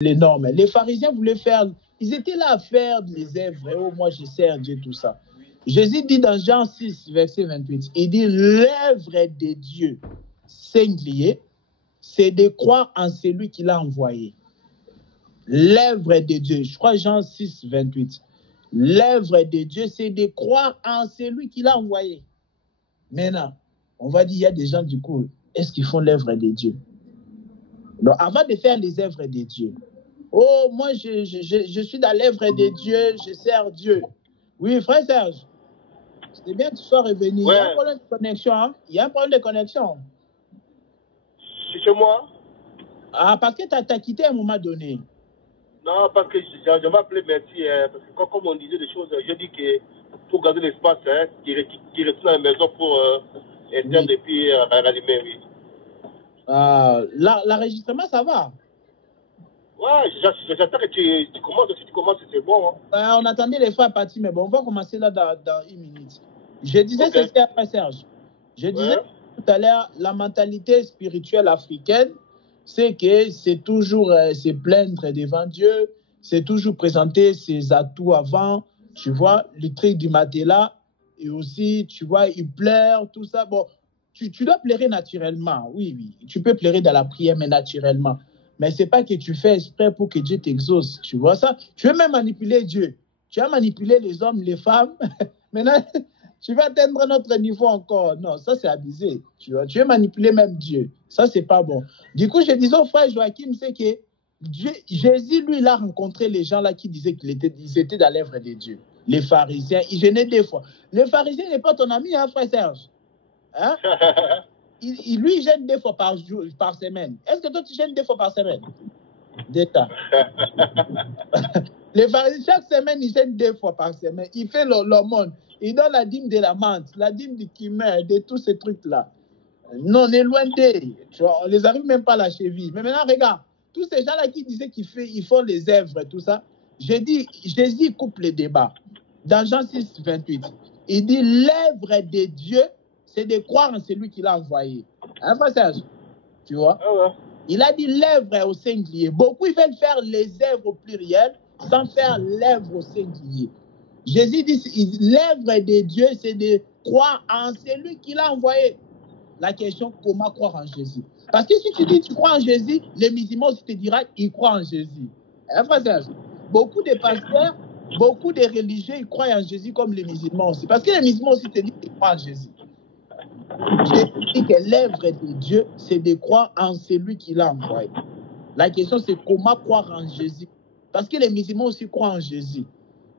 les normes. Les pharisiens voulaient faire, ils étaient là à faire les œuvres. Oh, moi, je sers Dieu, tout ça. Jésus dit dans Jean 6, verset 28, il dit l'œuvre de Dieu singulier, c'est de croire en celui qui l'a envoyé. L'œuvre de Dieu, je crois Jean 6, 28. L'œuvre de Dieu, c'est de croire en celui qui l'a envoyé. Maintenant, on va dire, il y a des gens, du coup, est-ce qu'ils font l'œuvre de Dieu? Donc, avant de faire les œuvres de Dieu, oh, moi, je suis dans l'œuvre de Dieu, je sers Dieu. Oui, frère Serge, c'est bien que tu sois revenu. Ouais. Il y a un problème de connexion. Hein? Il y a un problème de connexion. C'est chez moi? Ah, parce que tu as quitté à un moment donné. Non, parce que je vais appeler merci. Parce que comme on disait des choses, je dis que pour garder l'espace, qui reste dans la maison pour éteindre et puis rallumer, oui. L'enregistrement, ça va? Ouais, j'attends que tu commences. Si tu commences, c'est bon. Hein. On attendait les frères partir, mais bon, on va commencer là dans une minute. Je disais, okay. C'est après Serge. Je disais tout à l'heure, la mentalité spirituelle africaine, c'est que c'est toujours se plaindre devant Dieu, c'est toujours présenter ses atouts avant, tu vois, le truc du matelas, et aussi, tu vois, il pleure, tout ça. Bon, tu dois pleurer naturellement, oui, tu peux pleurer dans la prière, mais naturellement. Mais ce n'est pas que tu fais exprès pour que Dieu t'exauce, tu vois ça? Tu veux même manipuler Dieu. Tu as manipulé les hommes, les femmes. Maintenant, tu vas atteindre notre niveau encore. Non, ça, c'est abusé. Tu vois? Tu veux manipuler même Dieu. Ça, ce n'est pas bon. Du coup, je disais au frère Joachim, c'est que Jésus, lui, il a rencontré les gens là qui disaient qu'ils étaient dans l'œuvre de Dieu. Les pharisiens, ils gênaient des fois. Le pharisien n'est pas ton ami, hein, frère Serge? Hein? Lui, il gêne 2 fois par semaine. Est-ce que toi, tu gênes 2 fois par semaine? D'état. Les pharisiens, chaque semaine, ils gênent 2 fois par semaine. Il fait l'aumône. Il donne la dîme de la menthe, la dîme du cumin, de tous ces trucs-là. Non, on est loin d'eux. On ne les arrive même pas à la cheville. Mais maintenant, regarde, tous ces gens-là qui disaient qu'ils font les œuvres, tout ça, j'ai dit, Jésus coupe le débat. Dans Jean 6, 28, il dit l'œuvre de Dieu, c'est de croire en celui qui l'a envoyé. Hein, frère Serge? Tu vois? Il a dit l'œuvre au singulier. Beaucoup, ils veulent faire les œuvres au pluriel sans faire l'œuvre au singulier. Jésus dit l'œuvre de Dieu, c'est de croire en celui qui l'a envoyé. La question, comment croire en Jésus? Parce que si tu dis tu crois en Jésus, les musulmans aussi te diront ils croient en Jésus. Hein, frère Serge? Beaucoup de pasteurs, beaucoup de religieux, ils croient en Jésus comme les musulmans aussi. Parce que les musulmans aussi te disent qu'ils croient en Jésus. J'ai dit que l'œuvre de Dieu, c'est de croire en celui qui l'a envoyé. La question, c'est comment croire en Jésus? Parce que les musulmans aussi croient en Jésus.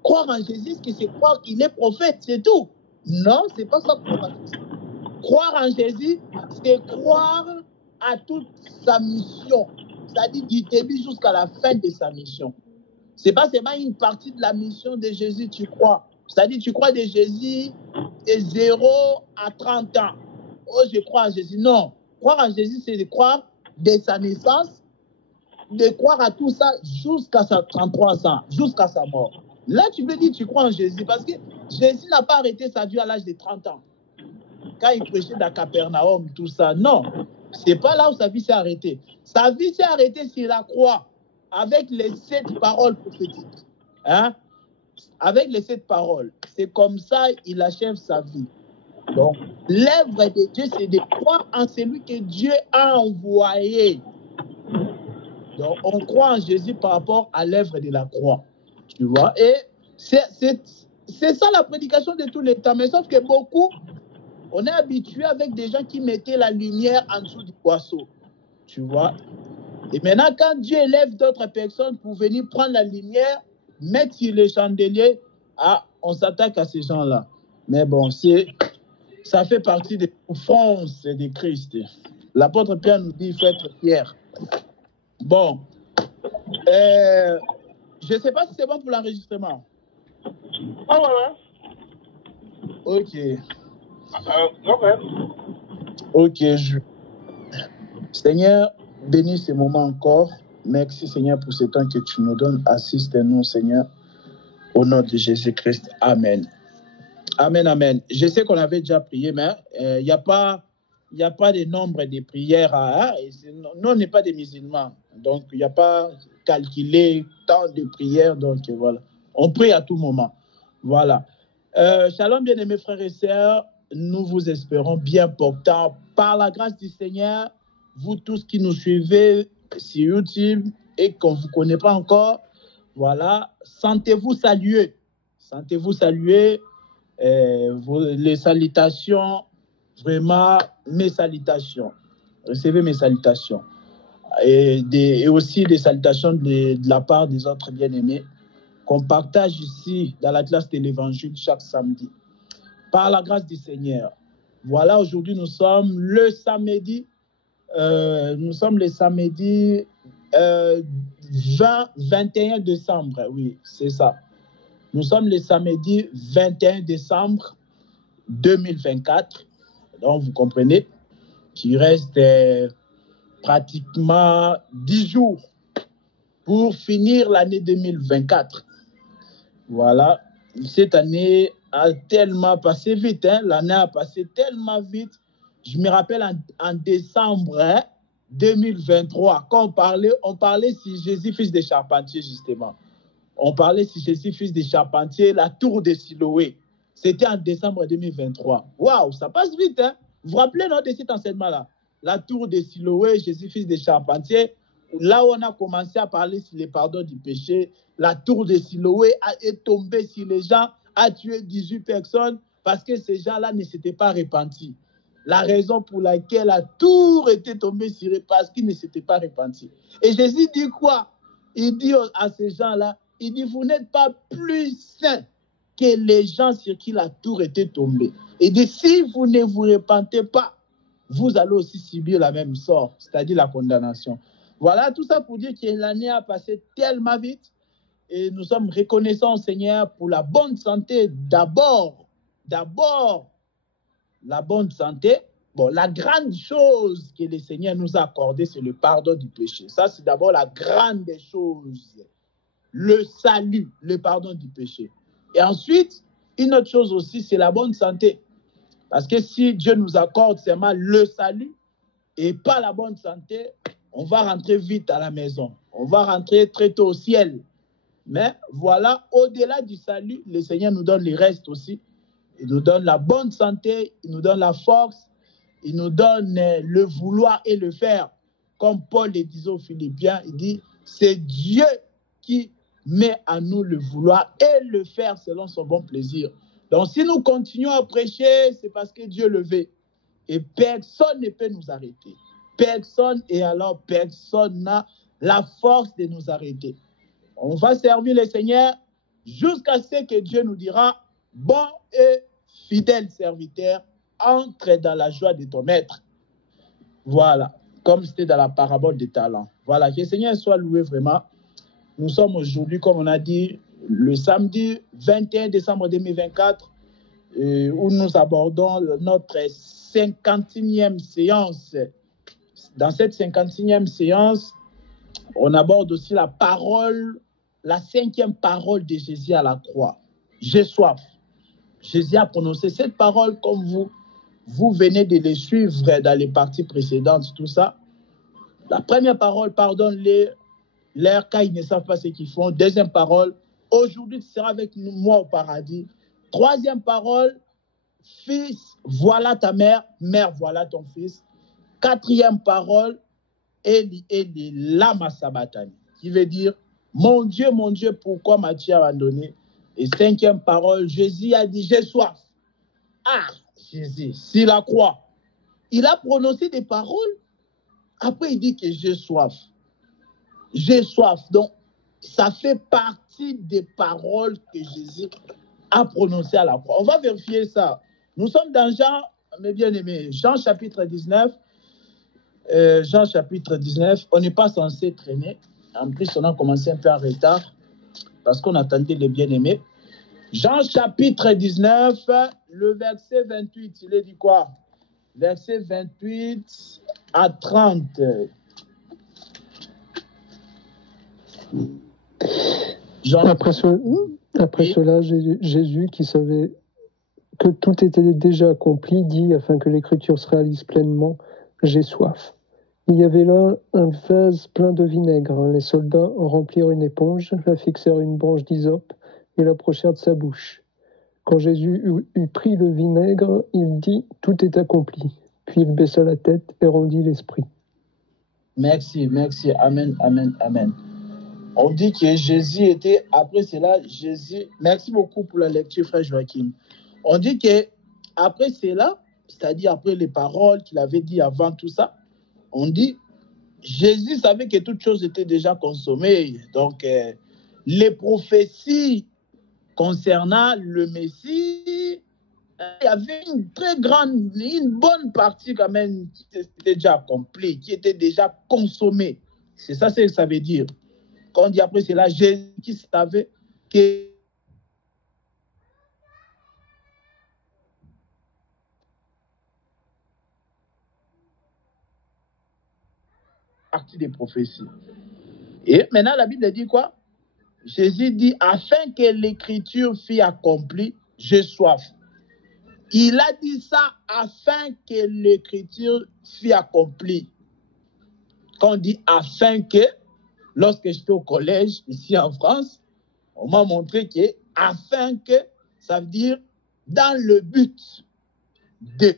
Croire en Jésus, c'est croire qu'il est prophète, c'est tout. Non, c'est pas ça croire en Jésus. Croire en Jésus, c'est croire à toute sa mission. C'est-à-dire du début jusqu'à la fin de sa mission. C'est pas seulement une partie de la mission de Jésus, tu crois. C'est-à-dire, tu crois de Jésus de 0 à 30 ans. Oh, je crois en Jésus. Non. Croire en Jésus, c'est de croire de sa naissance, de croire à tout ça jusqu'à sa 33 ans, jusqu'à sa mort. Là, tu peux dire tu crois en Jésus parce que Jésus n'a pas arrêté sa vie à l'âge de 30 ans. Quand il prêchait dans Capernaum, tout ça. Non. C'est pas là où sa vie s'est arrêtée. Sa vie s'est arrêtée sur la croix avec les 7 paroles prophétiques. Hein? Avec les 7 paroles. C'est comme ça il achève sa vie. Donc, l'œuvre de Dieu, c'est de croire en celui que Dieu a envoyé. Donc, on croit en Jésus par rapport à l'œuvre de la croix. Tu vois? Et c'est ça la prédication de tous les temps. Mais sauf que beaucoup, on est habitué avec des gens qui mettaient la lumière en dessous du boisseau. Tu vois? Et maintenant, quand Dieu élève d'autres personnes pour venir prendre la lumière, mettre sur le chandelier, on s'attaque à ces gens-là. Mais bon, ça fait partie des souffrances de Christ. L'apôtre Pierre nous dit qu'il faut être fier. Bon. Je ne sais pas si c'est bon pour l'enregistrement. Ok. Ok. Seigneur, bénis ce moment encore. Merci, Seigneur, pour ce temps que tu nous donnes. Assiste-nous, Seigneur, au nom de Jésus-Christ. Amen. Amen, amen. Je sais qu'on avait déjà prié, mais il n'y a pas de nombre de prières. Nous, on n'est pas des musulmans. Donc, il n'y a pas calculer tant de prières. Donc voilà, on prie à tout moment. Voilà. Shalom, bien-aimés frères et sœurs, nous vous espérons bien portants par la grâce du Seigneur. Vous tous qui nous suivez sur YouTube et qu'on ne vous connaît pas encore, voilà, sentez-vous saluer. Sentez-vous saluer. Les salutations, vraiment mes salutations. Recevez mes salutations. Et aussi des salutations de la part des autres bien-aimés qu'on partage ici dans la classe de l'Évangile chaque samedi. Par la grâce du Seigneur. Voilà, aujourd'hui nous sommes le samedi 21 décembre. Oui, c'est ça. Nous sommes le samedi 21 décembre 2024. Donc, vous comprenez qu'il reste pratiquement 10 jours pour finir l'année 2024. Voilà. Cette année a tellement passé vite. L'année a passé tellement vite. Je me rappelle en décembre 2023, quand on parlait sur Jésus, fils de Charpentier, justement. On parlait sur Jésus, fils de Charpentier, la tour de Siloé. C'était en décembre 2023. Waouh, ça passe vite. Vous vous rappelez non, de cet enseignement-là? La tour de Siloé, Jésus, fils de Charpentier. Là où on a commencé à parler sur le pardon du péché, la tour de Siloé est tombée sur les gens, a tué 18 personnes parce que ces gens-là ne s'étaient pas repentis. La raison pour laquelle la tour était tombée sur eux, parce qu'ils ne s'étaient pas repentis. Et Jésus dit quoi? Il dit à ces gens-là, il dit, vous n'êtes pas plus saints que les gens sur qui la tour était tombée. Il dit, si vous ne vous repentez pas, vous allez aussi subir la même sort, c'est-à-dire la condamnation. Voilà, tout ça pour dire que l'année a passé tellement vite et nous sommes reconnaissants au Seigneur pour la bonne santé d'abord, la bonne santé. Bon, la grande chose que le Seigneur nous a accordée, c'est le pardon du péché. Ça, c'est d'abord la grande des choses. Le salut, le pardon du péché. Et ensuite, une autre chose aussi, c'est la bonne santé. Parce que si Dieu nous accorde seulement le salut et pas la bonne santé, on va rentrer vite à la maison. On va rentrer très tôt au ciel. Mais voilà, au-delà du salut, le Seigneur nous donne le reste aussi. Il nous donne la bonne santé, il nous donne la force, il nous donne le vouloir et le faire. Comme Paul le disait aux Philippiens, il dit, c'est Dieu qui met en nous le vouloir et le faire selon son bon plaisir. Donc si nous continuons à prêcher, c'est parce que Dieu le veut. Et personne ne peut nous arrêter. Personne, et alors personne n'a la force de nous arrêter. On va servir le Seigneur jusqu'à ce que Dieu nous dira, bon et fidèle serviteur, entre dans la joie de ton maître. Voilà, comme c'était dans la parabole des talents. Voilà, que le Seigneur soit loué vraiment. Nous sommes aujourd'hui, comme on a dit, le samedi 21 décembre 2024, où nous abordons notre 51e séance. Dans cette 51e séance, on aborde aussi la parole, la 5e parole de Jésus à la croix. J'ai soif. Jésus a prononcé cette parole comme vous venez de les suivre dans les parties précédentes, tout ça. La première parole, pardonne-les, car ils ne savent pas ce qu'ils font. Deuxième parole, aujourd'hui tu seras avec moi au paradis. Troisième parole, fils, voilà ta mère, mère, voilà ton fils. Quatrième parole, Eli, Eli, lama sabachthani, qui veut dire, mon Dieu, pourquoi m'as-tu abandonné? Et cinquième parole, Jésus a dit, j'ai soif. Ah, Jésus, sur la croix, il a prononcé des paroles. Après, il dit que j'ai soif. J'ai soif. Donc, ça fait partie des paroles que Jésus a prononcées à la croix. On va vérifier ça. Nous sommes dans Jean, mes bien-aimés, Jean chapitre 19. Jean chapitre 19, on n'est pas censé traîner. En plus, on a commencé un peu en retard parce qu'on attendait les bien-aimés. Jean chapitre 19, le verset 28, il est dit quoi? Verset 28 à 30. Jean... Après cela, Jésus, qui savait que tout était déjà accompli, dit, afin que l'écriture se réalise pleinement, j'ai soif. Il y avait là un vase plein de vinaigre. Les soldats en remplirent une éponge, la fixèrent à une branche d'hysope et l'approchèrent de sa bouche. Quand Jésus eut pris le vinaigre, il dit « Tout est accompli ». Puis il baissa la tête et rendit l'esprit. Merci, merci. Amen, amen, amen. On dit que Jésus était, après cela, Jésus... Merci beaucoup pour la lecture, frère Joachim. On dit que après cela, c'est-à-dire après les paroles qu'il avait dit avant tout ça, on dit, Jésus savait que toutes choses étaient déjà consommées. Donc, les prophéties concernant le Messie, il y avait une bonne partie quand même qui était déjà accomplie, qui était déjà consommée. C'est ça ce que ça veut dire. Quand on dit après cela, Jésus qui savait que partie des prophéties. Et maintenant, la Bible dit quoi? Jésus dit, afin que l'écriture fût accomplie, j'ai soif. Il a dit ça afin que l'écriture fût accomplie. Quand on dit afin que, lorsque j'étais au collège, ici en France, on m'a montré que afin que, ça veut dire dans le but de.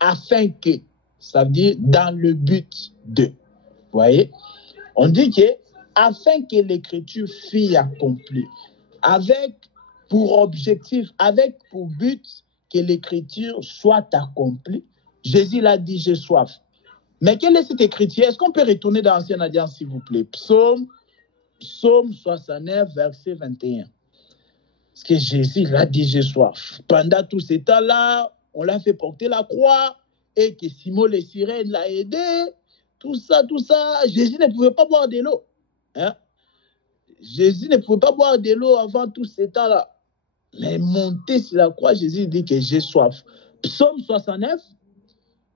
Afin que, ça veut dire dans le but de. Vous voyez? On dit que afin que l'écriture fût accomplie, avec pour objectif, avec pour but que l'écriture soit accomplie, Jésus l'a dit, j'ai soif. Mais quelle est cette écriture? Est-ce qu'on peut retourner dans l'Ancienne Alliance, s'il vous plaît? Psaume 69, verset 21. Parce que Jésus l'a dit, j'ai soif. Pendant tout ce temps-là, on l'a fait porter la croix et que Simon les sirènes l'a aidé. Tout ça, Jésus ne pouvait pas boire de l'eau. Hein? Jésus ne pouvait pas boire de l'eau avant tout ce temps-là. Mais monté sur la croix, Jésus dit que j'ai soif. Psaume 69,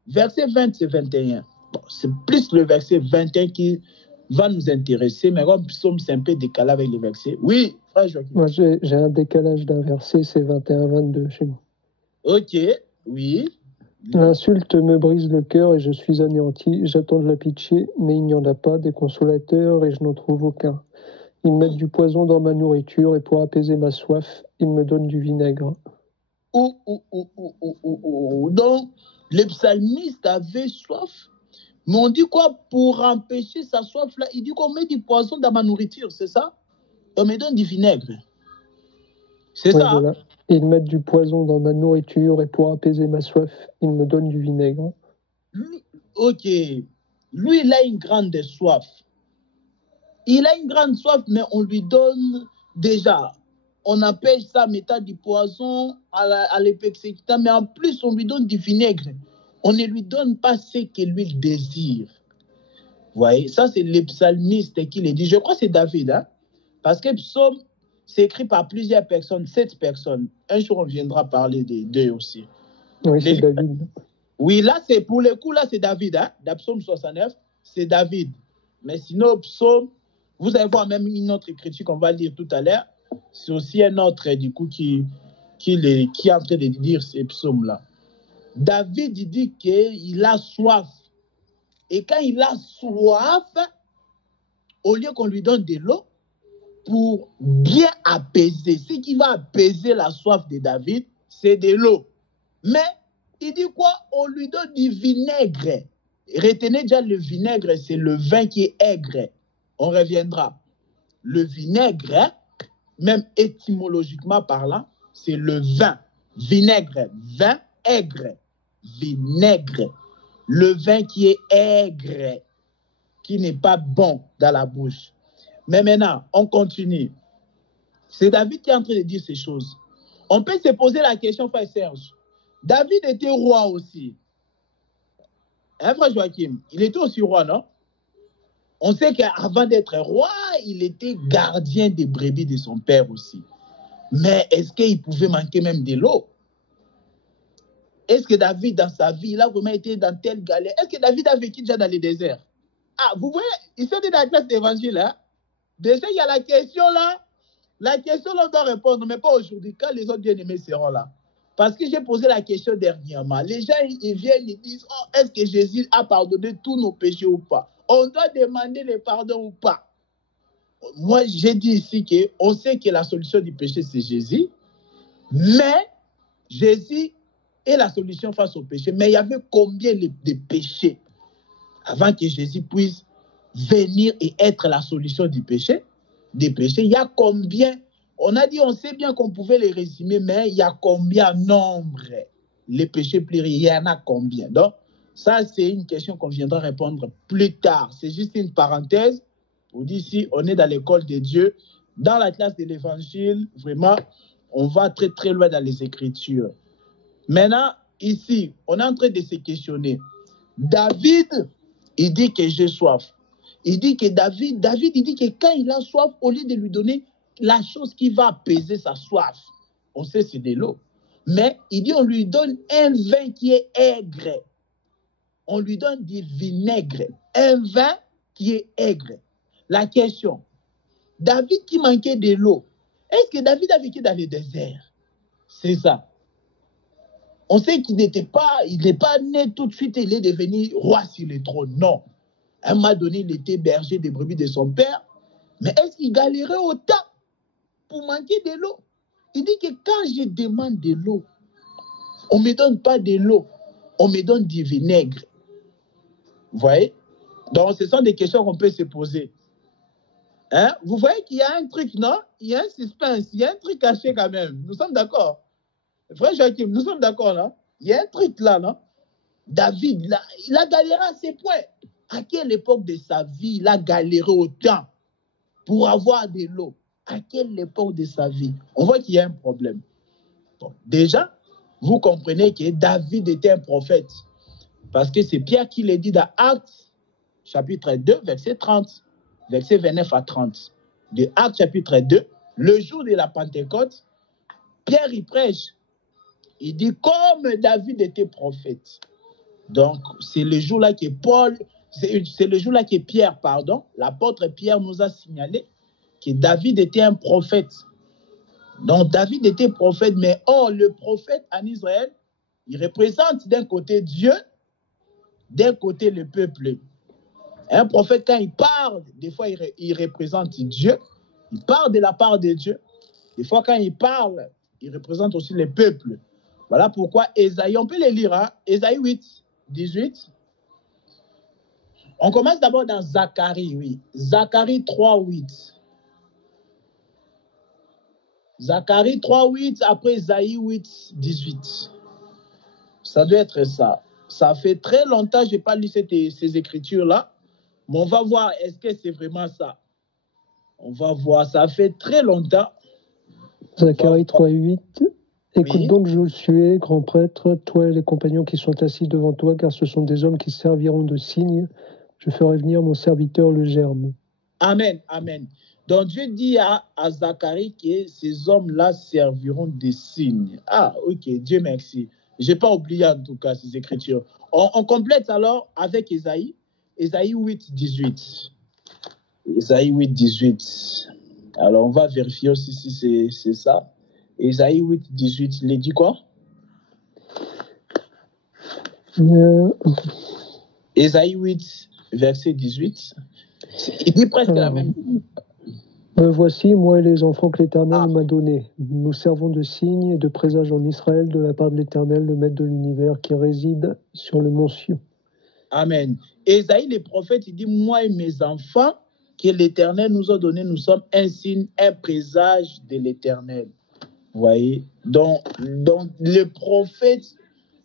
verset 20 et 21. Bon, c'est plus le verset 21 qui va nous intéresser, mais comme psaume, c'est un peu décalé avec le verset. Oui, frère Joachim. Moi, j'ai un décalage d'un verset, c'est 21-22 chez moi. Ok, oui. L'insulte me brise le cœur et je suis anéanti. J'attends de la pitié, mais il n'y en a pas, des consolateurs, et je n'en trouve aucun. Ils mettent du poison dans ma nourriture et pour apaiser ma soif, ils me donnent du vinaigre. Donc, le psalmiste avait soif, mais on dit quoi? Pour empêcher sa soif, là, il dit qu'on met du poison dans ma nourriture, c'est ça? On me donne du vinaigre. C'est oui, ça? Voilà. Ils mettent du poison dans ma nourriture et pour apaiser ma soif, ils me donnent du vinaigre. Ok. Lui, il a une grande soif. Il a une grande soif, mais on lui donne déjà. On appelle ça mettant du poison à l'épexécutant, mais en plus, on lui donne du vinaigre. On ne lui donne pas ce que lui désire. Vous voyez, ça, c'est le psalmiste qui le dit. Je crois que c'est David, hein? Parce que psaume, c'est écrit par plusieurs personnes, 7 personnes. Un jour, on viendra parler d'eux aussi. Oui, c'est David. Oui, là, c'est pour le coup, là, c'est David, hein? Dans psaume 69, c'est David. Mais sinon, psaume, vous allez voir même une autre écriture qu'on va lire tout à l'heure. C'est aussi un autre, du coup, qui est en train de dire ces psaumes-là. David, il dit qu'il a soif. Et quand il a soif, au lieu qu'on lui donne de l'eau, pour bien apaiser, ce qui va apaiser la soif de David, c'est de l'eau. Mais il dit quoi? On lui donne du vinaigre. Retenez déjà, le vinaigre, c'est le vin qui est aigre. On reviendra. Le vinaigre, même étymologiquement parlant, c'est le vin. Vinaigre, vin aigre. Vinaigre. Le vin qui est aigre, qui n'est pas bon dans la bouche. Mais maintenant, on continue. C'est David qui est en train de dire ces choses. On peut se poser la question, frère Serge. David était roi aussi. Hein, frère Joachim? Il était aussi roi, non? On sait qu'avant d'être roi, il était gardien des brebis de son père aussi. Mais est-ce qu'il pouvait manquer même de l'eau? Est-ce que David, dans sa vie, il a vraiment été dans telle galère? Est-ce que David a vécu déjà dans le désert? Ah, vous voyez, ici on est dans la classe d'évangile, hein? Déjà, il y a la question là. La question, là, on doit répondre, mais pas aujourd'hui, quand les autres bien-aimés seront là. Parce que j'ai posé la question dernièrement. Les gens, ils viennent, ils disent, oh, est-ce que Jésus a pardonné tous nos péchés ou pas? On doit demander le pardon ou pas? Moi, j'ai dit ici qu'on sait que la solution du péché, c'est Jésus. Mais Jésus est la solution face au péché. Mais il y avait combien de péchés avant que Jésus puisse venir et être la solution du péché? Des péchés, il y a combien? On a dit, on sait bien qu'on pouvait les résumer, mais il y a combien nombre? Les péchés pluriels, il y en a combien? Donc, ça, c'est une question qu'on viendra répondre plus tard. C'est juste une parenthèse. On dit ici, on est dans l'école de Dieu. Dans la classe de l'évangile, vraiment, on va très, très loin dans les Écritures. Maintenant, ici, on est en train de se questionner. David, il dit que j'ai soif. Il dit que David, il dit que quand il a soif, au lieu de lui donner la chose qui va apaiser sa soif, on sait c'est de l'eau. Mais il dit on lui donne un vin qui est aigre. On lui donne du vinaigre. Un vin qui est aigre. La question, David qui manquait de l'eau, est-ce que David a vécu dans le désert? C'est ça. On sait qu'il n'est pas né tout de suite et il est devenu roi sur le trône. Non. À un moment donné, il était berger des brebis de son père. Mais est-ce qu'il galérait autant pour manquer de l'eau? Il dit que quand je demande de l'eau, on ne me donne pas de l'eau, on me donne du vinaigre. Vous voyez? Donc, ce sont des questions qu'on peut se poser. Hein? Vous voyez qu'il y a un truc, non? Il y a un suspense, il y a un truc caché quand même. Nous sommes d'accord? Frère Joachim, nous sommes d'accord, là? Il y a un truc là, non? David, là, il a galéré à ces points. À quelle époque de sa vie il a galéré autant pour avoir de l'eau? À quelle époque de sa vie? On voit qu'il y a un problème. Bon, déjà, vous comprenez que David était un prophète. Parce que c'est Pierre qui l'a dit dans Actes, chapitre 2, verset 30, verset 29 à 30. De Actes, chapitre 2, le jour de la Pentecôte, Pierre y prêche. Il dit comme David était prophète. Donc, c'est le jour-là que c'est le jour-là que Pierre, l'apôtre Pierre nous a signalé que David était un prophète. Donc, David était prophète, mais le prophète en Israël, il représente d'un côté Dieu, d'un côté le peuple. Un prophète, quand il parle, des fois, il représente Dieu, il parle de la part de Dieu. Des fois, quand il parle, il représente aussi le peuple. Voilà pourquoi Ésaïe, on peut les lire, hein? Ésaïe 8, 18. On commence d'abord dans Zacharie, oui. Zacharie 3, 8. Zacharie 3, 8, après Ésaïe 8, 18. Ça doit être ça. Ça fait très longtemps que je n'ai pas lu ces écritures-là. Mais on va voir, est-ce que c'est vraiment ça? On va voir, ça fait très longtemps. Zacharie 3, 8. Écoute Oui. donc, Josué, grand prêtre, toi et les compagnons qui sont assis devant toi, car ce sont des hommes qui serviront de signes. Je ferai venir mon serviteur le germe. Amen, amen. Donc Dieu dit à Zacharie que ces hommes-là serviront de signes. Ah, ok, Dieu merci. Je n'ai pas oublié en tout cas ces écritures. On complète alors avec Ésaïe. Ésaïe 8, 18. Ésaïe 8, 18. Alors on va vérifier aussi si c'est ça. Ésaïe 8, 18, il dit quoi? Ésaïe 8, verset 18. Il dit presque la même chose. Voici, moi et les enfants que l'Éternel m'a donnés. Nous servons de signe et de présage en Israël de la part de l'Éternel, le Maître de l'univers, qui réside sur le mont Sion. Amen. Ésaïe, le prophète, il dit, moi et mes enfants que l'Éternel nous a donnés, nous sommes un signe, un présage de l'Éternel. Vous voyez? Donc le prophète,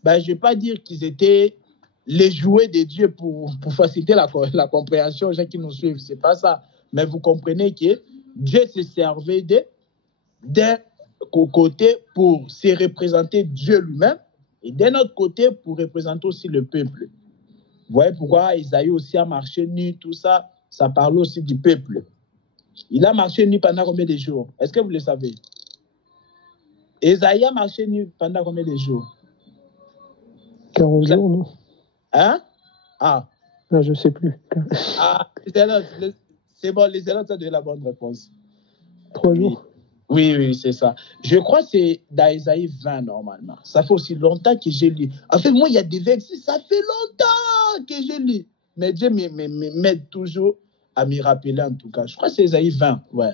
je ne vais pas dire qu'ils étaient les jouets de Dieu pour faciliter la compréhension aux gens qui nous suivent. Ce n'est pas ça. Mais vous comprenez que Dieu se servait d'un côté pour se représenter Dieu lui-même et d'un autre côté pour représenter aussi le peuple. Vous voyez pourquoi Isaïe aussi a marché nu, tout ça, ça parle aussi du peuple. Il a marché nu pendant combien de jours? Est-ce que vous le savez? Isaïe a marché nu pendant combien de jours? 40 jours, non? Hein? Je ne sais plus. C'est bon, les zélotes, ça donne la bonne réponse. 3 jours. Oui, oui, c'est ça. Je crois que c'est dans Isaïe 20, normalement. Ça fait aussi longtemps que j'ai lu. En fait, moi, il y a des versets, ça fait longtemps que j'ai lu. Mais Dieu m'aide toujours à m'y rappeler, en tout cas. Je crois que c'est Isaïe 20, ouais.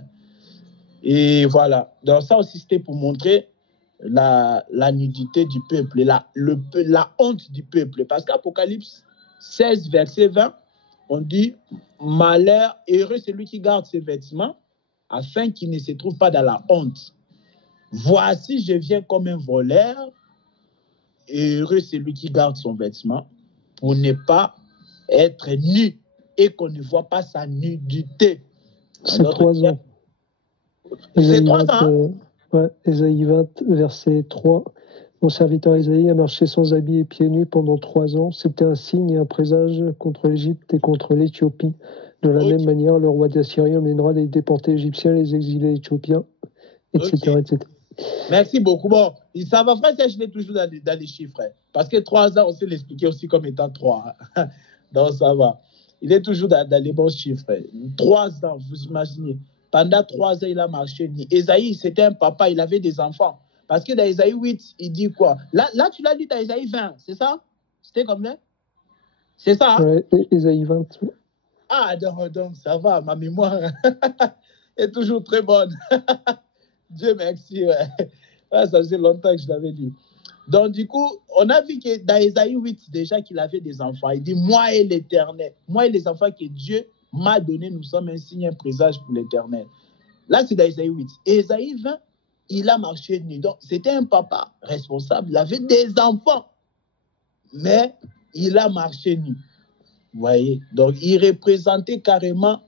Et voilà. Donc, ça aussi, c'était pour montrer la nudité du peuple, la honte du peuple. Parce qu'Apocalypse 16, verset 20, on dit malheur, heureux celui qui garde ses vêtements, afin qu'il ne se trouve pas dans la honte. Voici, je viens comme un voleur, et heureux celui qui garde son vêtement, pour ne pas être nu et qu'on ne voit pas sa nudité. C'est 3 ans. C'est 3 ans. Ouais, Ésaïe 20, verset 3. Mon serviteur Ésaïe a marché sans habits et pieds nus pendant 3 ans. C'était un signe et un présage contre l'Égypte et contre l'Éthiopie. De la même manière, le roi d'Assyrie emmènera les déportés égyptiens, les exilés éthiopiens, etc. etc. Merci beaucoup. Bon, ça va, frère, je l'ai toujours dans les chiffres. Parce que 3 ans, on sait l'expliquer aussi comme étant 3. Donc, ça va. Il est toujours dans les bons chiffres. 3 ans, vous imaginez. Pendant 3 ans, il a marché. Ésaïe, c'était un papa, il avait des enfants. Parce que dans Ésaïe 8, il dit quoi? Là, tu l'as dit dans Ésaïe 20, c'est ça? C'était combien? C'est ça? Oui, Ésaïe 20. Ah, donc, ça va, ma mémoire est toujours très bonne. Dieu merci. Ouais. Ça faisait longtemps que je l'avais dit. Donc, du coup, on a vu que dans Ésaïe 8, déjà qu'il avait des enfants. Il dit, moi et l'Éternel, moi et les enfants que Dieu m'a donnés, nous sommes un signe, un présage pour l'Éternel. Là, c'est dans Ésaïe 8. Et Ésaïe 20, il a marché nu. Donc, c'était un papa responsable. Il avait des enfants. Mais il a marché nu. Vous voyez? Donc, il représentait carrément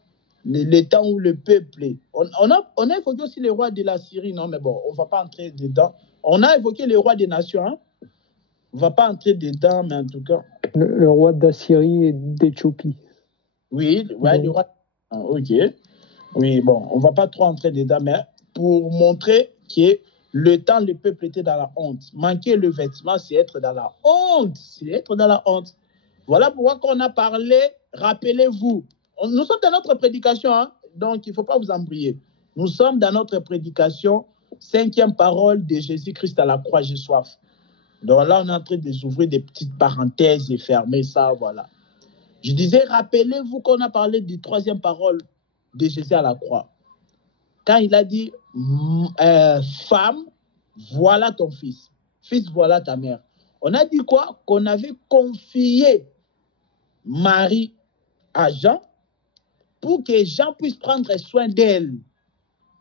le temps où le peuple... On a évoqué aussi les rois de la Syrie, non, mais bon, on ne va pas entrer dedans. On a évoqué les rois des nations, hein? On ne va pas entrer dedans, mais en tout cas... Le roi d'Assyrie et d'Éthiopie. Oui, ouais, le roi... Ok. Oui, bon, on ne va pas trop entrer dedans, mais pour montrer que le temps, le peuple était dans la honte. Manquer le vêtement, c'est être dans la honte. C'est être dans la honte. Voilà pourquoi on a parlé, rappelez-vous, nous sommes dans notre prédication, hein, donc il ne faut pas vous embrouiller. Nous sommes dans notre prédication, 5e parole de Jésus-Christ à la croix, j'ai soif. Donc là, on est en train d'ouvrir des petites parenthèses et fermer ça, voilà. Je disais, rappelez-vous qu'on a parlé du 3e parole de Jésus à la croix. Quand il a dit, femme, voilà ton fils. Fils, voilà ta mère. On a dit quoi? Qu'on avait confié Marie à Jean pour que Jean puisse prendre soin d'elle.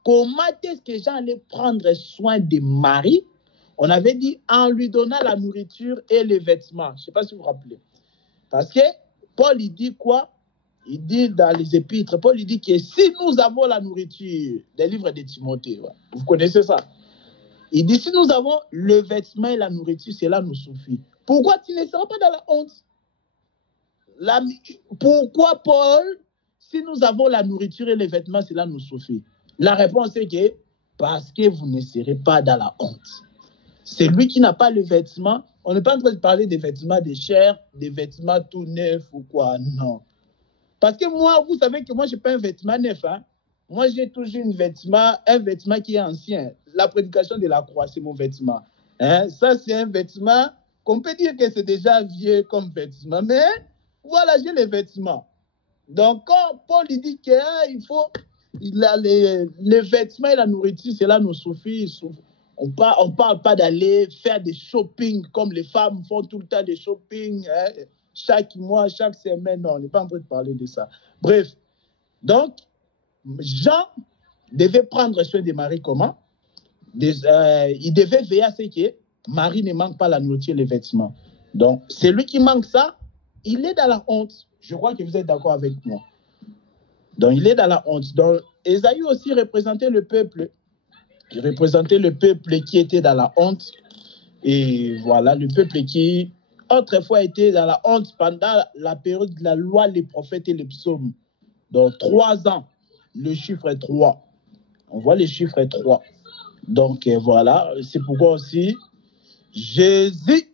Comment est-ce que Jean allait prendre soin de Marie? On avait dit en lui donnant la nourriture et les vêtements. Je ne sais pas si vous vous rappelez. Parce que Paul, il dit quoi? Il dit dans les épîtres, Paul, il dit que si nous avons la nourriture, des livres de Timothée, ouais, vous connaissez ça? Il dit si nous avons le vêtement et la nourriture, cela nous suffit. Pourquoi tu ne seras pas dans la honte? Pourquoi, Paul, si nous avons la nourriture et les vêtements, cela nous suffit? La réponse est que parce que vous ne serez pas dans la honte. C'est lui qui n'a pas le vêtement. On n'est pas en train de parler des vêtements de chair, des vêtements tout neufs ou quoi, non. Parce que moi, vous savez que moi, je n'ai pas un vêtement neuf. Hein? Moi, j'ai toujours un vêtement qui est ancien. La prédication de la croix, c'est mon vêtement. Hein? Ça, c'est un vêtement qu'on peut dire que c'est déjà vieux comme vêtement. Mais voilà, j'ai les vêtements. Donc, quand Paul dit qu'il faut, il a les vêtements et la nourriture, cela nous suffit. On parle pas d'aller faire des shopping comme les femmes font tout le temps des shopping, hein, chaque mois, chaque semaine. Non, on n'est pas en train de parler de ça. Bref, donc, Jean devait prendre soin de Marie comment? Il devait veiller à ce que Marie ne manque pas la nourriture et les vêtements. Donc, celui qui manque ça, il est dans la honte. Je crois que vous êtes d'accord avec moi. Donc, il est dans la honte. Donc, Ésaïe aussi représentait le peuple. Il représentait le peuple qui était dans la honte. Et voilà, le peuple qui, autrefois, était dans la honte pendant la période de la loi, les prophètes et les psaumes. Donc, 3 ans, le chiffre est 3. On voit le chiffre est 3. Donc, voilà, c'est pourquoi aussi, Jésus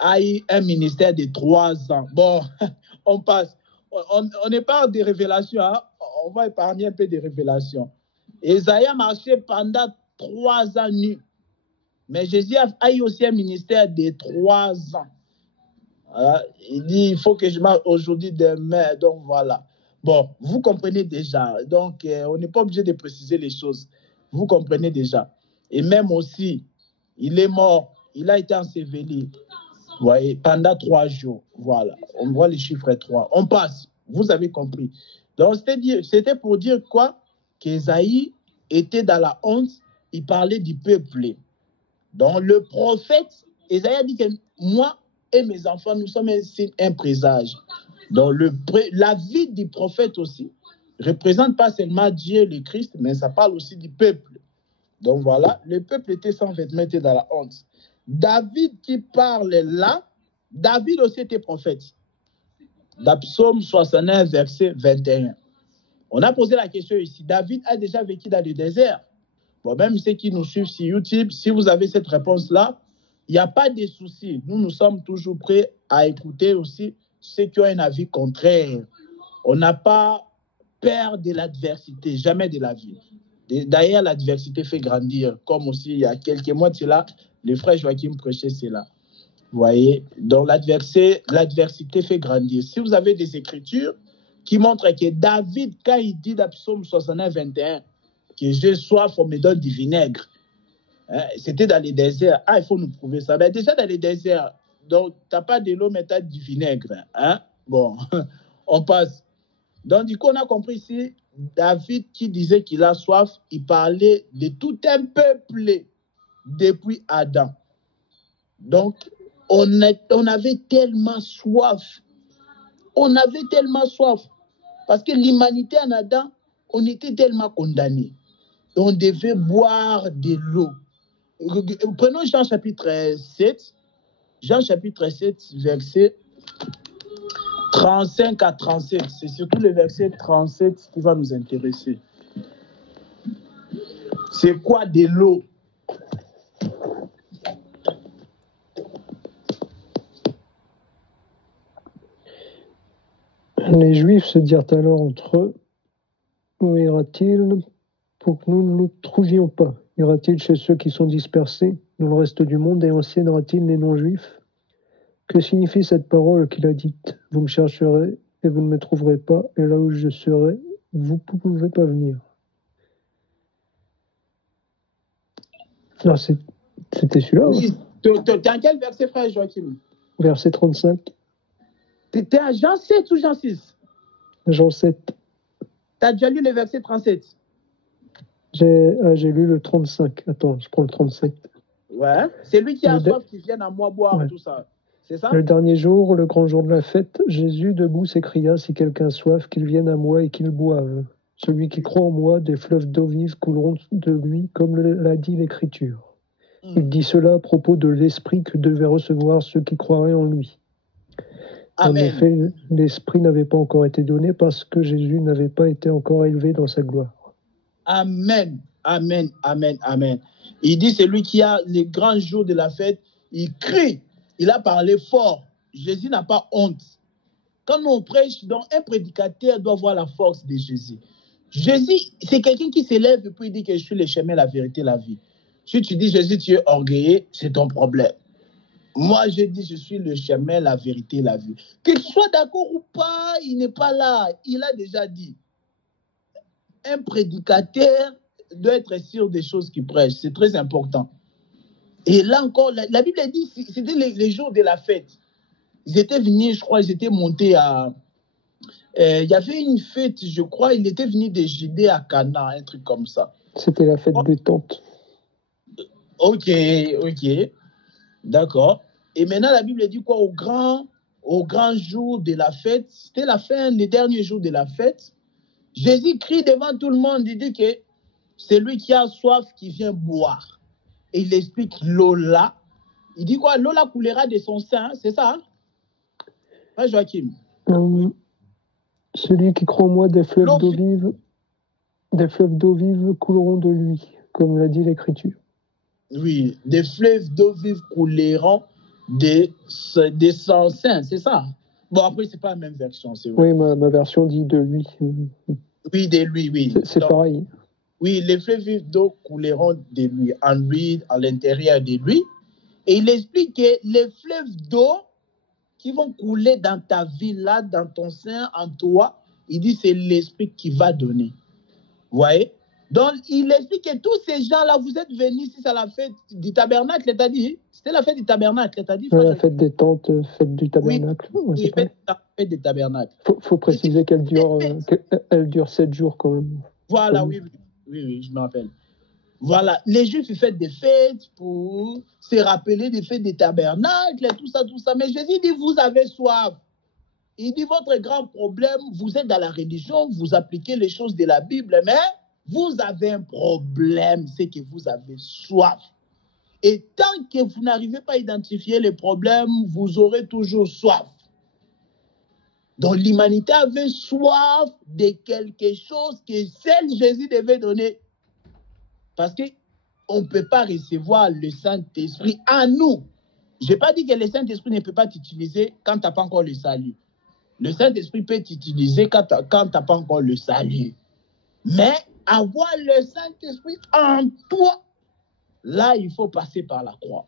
a eu un ministère de 3 ans. Bon, on passe. On n'est pas des révélations, hein? On va épargner un peu des révélations. Esaïe a marché pendant 3 ans nu. Mais Jésus a eu aussi un ministère de 3 ans. Voilà. Il dit, il faut que je marche aujourd'hui, demain. Donc, voilà. Bon, vous comprenez déjà. Donc, on n'est pas obligé de préciser les choses. Vous comprenez déjà. Et même aussi, il est mort. Il a été enseveli. Vous voyez, pendant 3 jours. Voilà. On voit les chiffres 3. On passe. Vous avez compris. Donc, c'était pour dire quoi? Qu'Ésaïe était dans la honte. Il parlait du peuple. Donc, le prophète, Ésaïe a dit que moi et mes enfants, nous sommes un présage. Donc, la vie du prophète aussi représente pas seulement Dieu, le Christ, mais ça parle aussi du peuple. Donc, voilà, le peuple était sans vêtements, était dans la honte. David qui parle là, David aussi était prophète. Dans Psaume 69, verset 21. On a posé la question ici. David a déjà vécu dans le désert. Bon, même ceux qui nous suivent sur YouTube, si vous avez cette réponse-là, il n'y a pas de souci. Nous sommes toujours prêts à écouter aussi ceux qui ont un avis contraire. On n'a pas peur de l'adversité, jamais de la vie. D'ailleurs, l'adversité fait grandir. Comme aussi, il y a quelques mois de cela, le frère Joachim prêchait cela. Vous voyez? Donc, l'adversité fait grandir. Si vous avez des écritures qui montrent que David, quand il dit dans Psaume 69, 21, que j'ai soif, on me donne du vinaigre. Hein? C'était dans les déserts. Ah, il faut nous prouver ça. Mais déjà dans les déserts, donc tu n'as pas de l'eau, mais tu as du vinaigre. Hein? Bon, on passe. Donc, du coup, on a compris ici, David qui disait qu'il a soif, il parlait de tout un peuple depuis Adam. Donc, on avait tellement soif. On avait tellement soif. Parce que l'humanité en Adam, on était tellement condamnés. On devait boire de l'eau. Prenons Jean chapitre 7. Jean chapitre 7, verset 35 à 37. C'est surtout le verset 37 qui va nous intéresser. C'est quoi de l'eau? Les Juifs se dirent alors entre eux, où ira-t-il pour que nous ne nous trouvions pas? Ira-t-il chez ceux qui sont dispersés dans le reste du monde et enseignera-t-il les non-juifs? Que signifie cette parole qu'il a dite? Vous me chercherez et vous ne me trouverez pas, et là où je serai, vous ne pouvez pas venir. Non, c'était celui-là. Oui, t'es en quel verset, frère Joachim? Verset 35. T'es à Jean 7 ou Jean 6? Jean 7. T'as déjà lu le verset 37? J'ai lu le 35. Attends, je prends le 37. Ouais. C'est lui qui a soif, qui vient à moi boire, tout ça. C'est ça? Le dernier jour, le grand jour de la fête, Jésus, debout, s'écria, si quelqu'un a soif, qu'il vienne à moi et qu'il boive. Celui qui croit en moi, des fleuves d'eau vive couleront de lui, comme l'a dit l'Écriture. Il dit cela à propos de l'Esprit que devaient recevoir ceux qui croiraient en lui. Amen. En effet, l'Esprit n'avait pas encore été donné parce que Jésus n'avait pas été encore élevé dans sa gloire. Amen, amen, amen, amen. Il dit, c'est lui qui a les grands jours de la fête, il crie, il a parlé fort. Jésus n'a pas honte. Quand on prêche, donc un prédicateur doit voir la force de Jésus. Jésus, c'est quelqu'un qui s'élève et puis il dit que je suis le chemin, la vérité, la vie. Si tu dis Jésus, tu es orgueilleux, c'est ton problème. Moi, je dis, je suis le chemin, la vérité, la vie. Que tu sois d'accord ou pas, il n'est pas là. Il a déjà dit. Un prédicateur doit être sûr des choses qu'il prêche. C'est très important. Et là encore, la Bible dit, c'était les jours de la fête. Ils étaient venus, je crois, ils étaient montés à... Il y avait une fête, je crois, il était venu de Judée à Cana, un truc comme ça. C'était la fête des tentes. Ok. D'accord. Et maintenant, la Bible dit quoi? Au grand jour de la fête, c'était la fin, les derniers jours de la fête, Jésus crie devant tout le monde, il dit que c'est lui qui a soif qui vient boire. Et il explique l'eau là. Il dit quoi? L'eau là coulera de son sein, c'est ça? Hein? Pas Joachim. Celui qui croit en moi, des fleuves d'eau vive couleront de lui, comme l'a dit l'Écriture. Oui, des fleuves d'eau vive couleront de son sein, c'est ça? Bon, après, c'est pas la même version, c'est vrai. Oui, ma version dit de lui. Oui, de lui, oui. C'est pareil. Oui, les fleuves vifs d'eau couleront de lui, en lui, à l'intérieur de lui. Et il explique que les fleuves d'eau qui vont couler dans ta vie, là, dans ton sein, en toi, il dit c'est l'esprit qui va donner. Vous voyez? Donc, il explique que tous ces gens-là, vous êtes venus ici à la fête du tabernacle, t'as dit? C'était la fête du tabernacle, t'as dit? La fête des tentes, fête du tabernacle. Oui, fête des tabernacles. Faut préciser qu'elle dure 7 jours quand même. Voilà, oui, je me rappelle. Voilà, les Juifs, ils font des fêtes pour se rappeler des fêtes des tabernacles, tout ça. Mais Jésus dit, vous avez soif. Il dit, votre grand problème, vous êtes dans la religion, vous appliquez les choses de la Bible, mais vous avez un problème, c'est que vous avez soif. Et tant que vous n'arrivez pas à identifier les problèmes, vous aurez toujours soif. Donc l'humanité avait soif de quelque chose que seul Jésus devait donner. Parce qu'on ne peut pas recevoir le Saint-Esprit en nous. Je n'ai pas dit que le Saint-Esprit ne peut pas t'utiliser quand tu n'as pas encore le salut. Le Saint-Esprit peut t'utiliser quand tu n'as pas encore le salut. Mais avoir le Saint-Esprit en toi, là, il faut passer par la croix.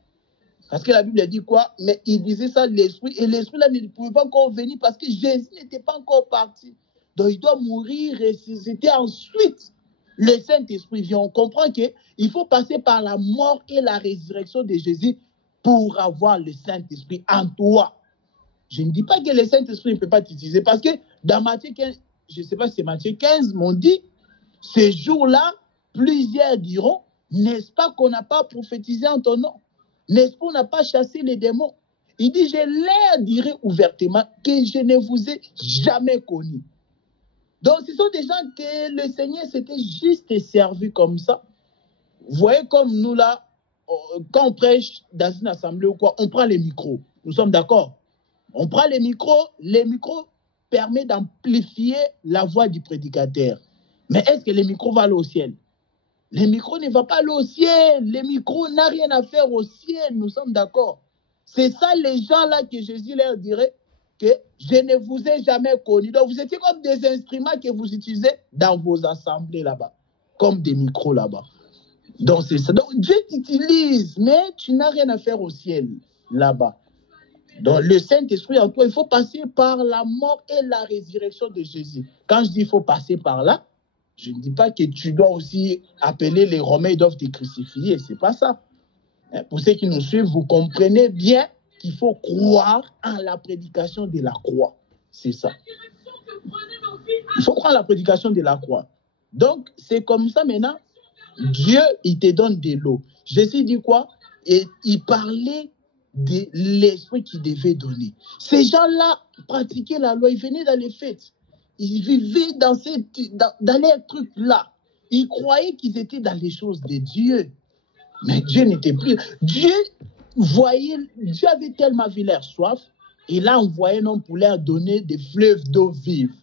Parce que la Bible dit quoi? Mais il disait ça, l'Esprit. Et l'Esprit, là, ne pouvait pas encore venir parce que Jésus n'était pas encore parti. Donc, il doit mourir, ressusciter ensuite. Le Saint-Esprit vient. On comprend qu'il faut passer par la mort et la résurrection de Jésus pour avoir le Saint-Esprit en toi. Je ne dis pas que le Saint-Esprit ne peut pas t'utiliser parce que dans Matthieu 15, je ne sais pas si c'est Matthieu 15, m'ont dit, ces jours-là, plusieurs diront, n'est-ce pas qu'on n'a pas prophétisé en ton nom? N'est-ce pas qu'on n'a pas chassé les démons? Il dit, je leur dirai ouvertement que je ne vous ai jamais connus. Donc, ce sont des gens que le Seigneur s'était juste servi comme ça. Vous voyez comme nous là, quand on prêche dans une assemblée ou quoi, on prend les micros. Nous sommes d'accord? On prend les micros permettent d'amplifier la voix du prédicateur. Mais est-ce que les micros vont aller au ciel? Les micros ne vont pas aller au ciel. Les micros n'ont rien à faire au ciel. Nous sommes d'accord. C'est ça les gens-là que Jésus leur dirait que je ne vous ai jamais connus. Donc vous étiez comme des instruments que vous utilisez dans vos assemblées là-bas. Comme des micros là-bas. Donc c'est ça. Donc Dieu t'utilise, mais tu n'as rien à faire au ciel là-bas. Donc le Saint-Esprit en toi, il faut passer par la mort et la résurrection de Jésus. Quand je dis il faut passer par là, je ne dis pas que tu dois aussi appeler les Romains, ils doivent te crucifier. Ce n'est pas ça. Pour ceux qui nous suivent, vous comprenez bien qu'il faut croire en la prédication de la croix. C'est ça. Il faut croire en la prédication de la croix. Donc, c'est comme ça maintenant. Dieu, il te donne de l'eau. Jésus dit quoi? Et il parlait de l'esprit qu'il devait donner. Ces gens-là pratiquaient la loi, ils venaient dans les fêtes. Ils vivaient dans les trucs-là. Ils croyaient qu'ils étaient dans les choses de Dieu. Mais Dieu n'était plus. Dieu avait tellement vu leur soif, et là, on voyait non pour leur donner des fleuves d'eau vive.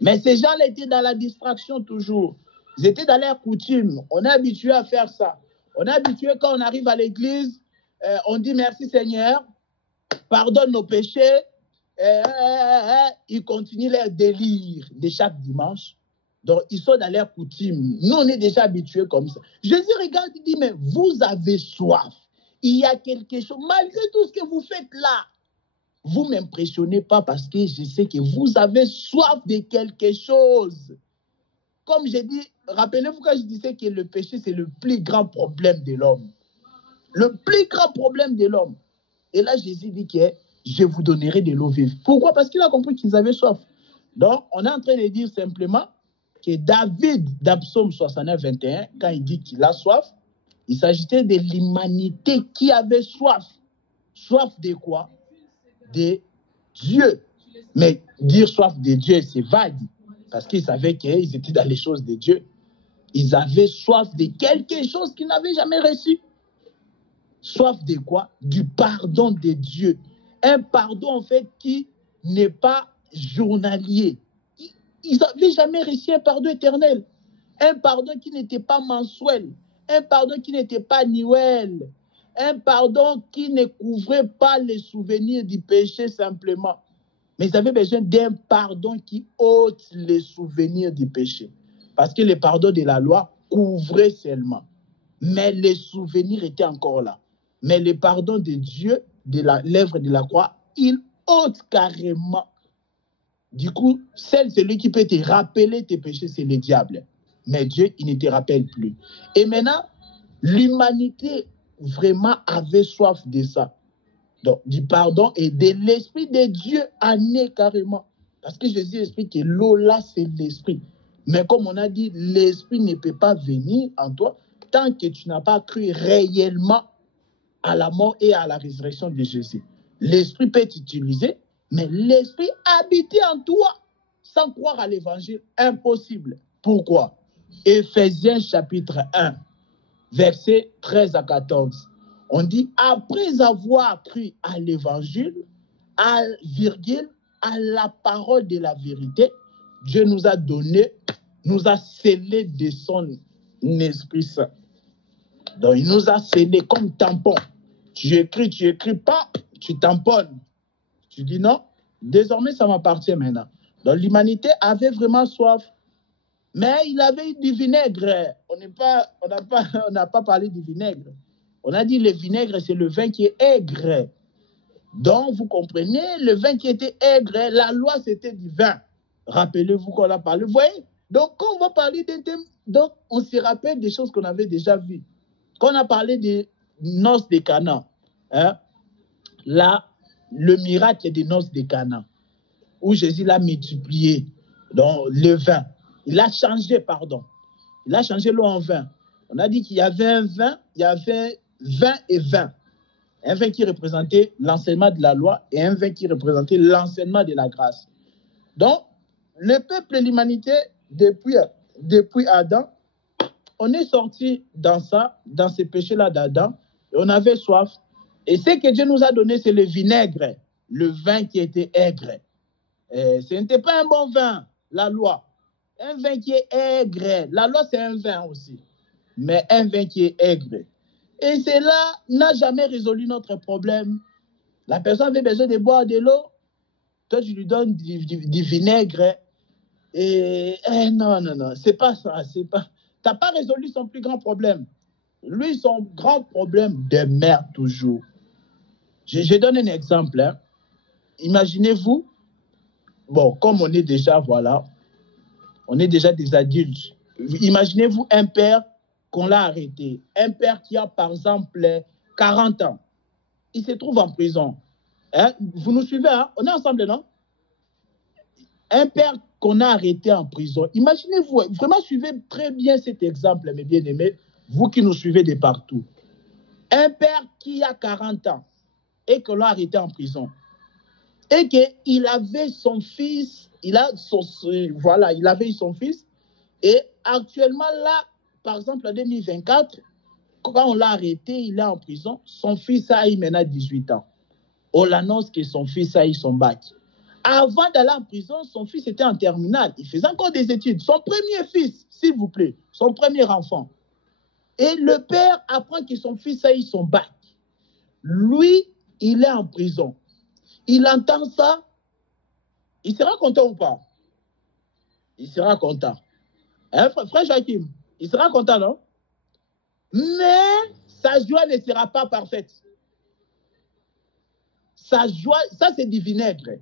Mais ces gens-là étaient dans la distraction toujours. Ils étaient dans leur coutume. On est habitué à faire ça. On est habitué quand on arrive à l'église, on dit merci Seigneur, pardonne nos péchés. Ils continuent leur délire de chaque dimanche. Donc, ils sont dans leur coutume. Nous, on est déjà habitués comme ça. Jésus regarde et dit, mais vous avez soif. Il y a quelque chose. Malgré tout ce que vous faites là, vous ne m'impressionnez pas parce que je sais que vous avez soif de quelque chose. Comme j'ai dit, rappelez-vous quand je disais que le péché, c'est le plus grand problème de l'homme. Le plus grand problème de l'homme. Et là, Jésus dit que je vous donnerai de l'eau vive. Pourquoi? Parce qu'il a compris qu'ils avaient soif. Donc, on est en train de dire simplement que David, dans Psaume 69, 21, quand il dit qu'il a soif, il s'agissait de l'humanité qui avait soif. Soif de quoi? De Dieu. Mais dire soif de Dieu, c'est vague. Parce qu'ils savaient qu'ils étaient dans les choses de Dieu. Ils avaient soif de quelque chose qu'ils n'avaient jamais reçu. Soif de quoi? Du pardon de Dieu. Un pardon, en fait, qui n'est pas journalier. Ils n'avaient jamais reçu un pardon éternel. Un pardon qui n'était pas mensuel. Un pardon qui n'était pas annuel. Un pardon qui ne couvrait pas les souvenirs du péché simplement. Mais ils avaient besoin d'un pardon qui ôte les souvenirs du péché. Parce que le pardon de la loi couvrait seulement. Mais les souvenirs étaient encore là. Mais le pardon de Dieu, de l'œuvre de la croix, il ôte carrément. Du coup, celui qui peut te rappeler tes péchés, c'est le diable. Mais Dieu, il ne te rappelle plus. Et maintenant, l'humanité vraiment avait soif de ça. Donc, du pardon et de l'Esprit de Dieu en est carrément. Parce que Jésus explique que l'eau là, c'est l'Esprit. Mais comme on a dit, l'Esprit ne peut pas venir en toi tant que tu n'as pas cru réellement à la mort et à la résurrection de Jésus. L'Esprit peut t'utiliser, mais l'Esprit habiter en toi sans croire à l'Évangile, impossible. Pourquoi? Éphésiens chapitre 1, versets 13 à 14. On dit, après avoir cru à l'Évangile, à la parole de la vérité, Dieu nous a donné, nous a scellé de son Esprit Saint. Donc, il nous a scellé comme tampon. Tu écris pas, tu tamponnes. Tu dis non, désormais ça m'appartient maintenant. Donc, l'humanité avait vraiment soif. Mais il avait eu du vinaigre. On n'a pas parlé du vinaigre. On a dit le vinaigre, c'est le vin qui est aigre. Donc, vous comprenez, le vin qui était aigre, la loi, c'était du vin. Rappelez-vous qu'on a parlé. Vous voyez? Donc, quand on va parler d'un thème, donc, on se rappelle des choses qu'on avait déjà vues. Quand on a parlé des noces de Cana, hein, là, le miracle des noces de Cana, où Jésus l'a multiplié, donc le vin. Il a changé l'eau en vin. On a dit qu'il y avait un vin, il y avait vin et vin. Un vin qui représentait l'enseignement de la loi et un vin qui représentait l'enseignement de la grâce. Donc, le peuple et l'humanité, depuis Adam, on est sorti dans ces péchés-là d'Adam, et on avait soif. Et ce que Dieu nous a donné, c'est le vinaigre, le vin qui était aigre. Ce n'était pas un bon vin, la loi. Un vin qui est aigre. La loi, c'est un vin aussi. Mais un vin qui est aigre. Et cela n'a jamais résolu notre problème. La personne avait besoin de boire de l'eau. Toi, tu lui donnes du vinaigre. Et non, c'est pas ça. Tu n'as pas résolu son plus grand problème. Lui, son grand problème demeure toujours. Je donne un exemple. Hein. Imaginez-vous, bon, comme on est déjà, on est déjà des adultes. Imaginez-vous un père qu'on l'a arrêté. Un père qui a, par exemple, 40 ans. Il se trouve en prison. Hein? Vous nous suivez, hein? On est ensemble, non? Un père qu'on a arrêté en prison. Imaginez-vous, vraiment suivez très bien cet exemple, mes bien-aimés, vous qui nous suivez de partout. Un père qui a 40 ans et qu'on l'a arrêté en prison. Et qu'il avait son fils, il avait eu son fils. Et actuellement, là, par exemple, en 2024, quand on l'a arrêté, il est en prison, son fils a eu maintenant 18 ans. On l'annonce que son fils a eu son bac. Avant d'aller en prison, son fils était en terminale. Il faisait encore des études. Son premier fils, s'il vous plaît, son premier enfant. Et le père apprend que son fils a eu son bac. Lui, il est en prison. Il entend ça. Il sera content ou pas? Il sera content. Hein, frère Joachim, il sera content, non? Mais sa joie ne sera pas parfaite. Sa joie, ça c'est du vinaigre.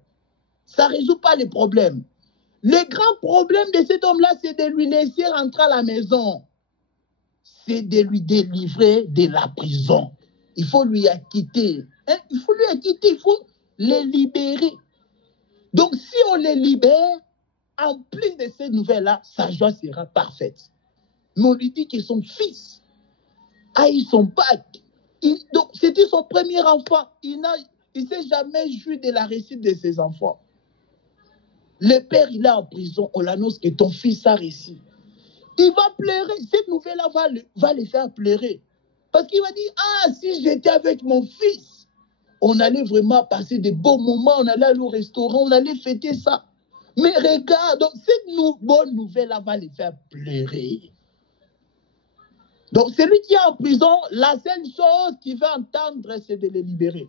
Ça ne résout pas les problèmes. Le grand problème de cet homme-là, c'est de lui laisser rentrer à la maison. C'est de lui délivrer de la prison. Il faut lui acquitter. Hein? Il faut les libérer. Donc, si on les libère, en plus de ces nouvelles-là, sa joie sera parfaite. Mais on lui dit que son fils a eu son bac. Donc, c'était son premier enfant. Il ne s'est jamais joui de la réussite de ses enfants. Le père, il est en prison. On l'annonce que ton fils a réussi. Il va pleurer. Cette nouvelle-là va le faire pleurer. Parce qu'il va dire, ah, si j'étais avec mon fils, on allait vraiment passer de beaux moments. On allait aller au restaurant. On allait fêter ça. Mais regarde, donc cette bonne nouvelle-là va les faire pleurer. Donc celui qui est en prison, la seule chose qu'il veut entendre, c'est de les libérer.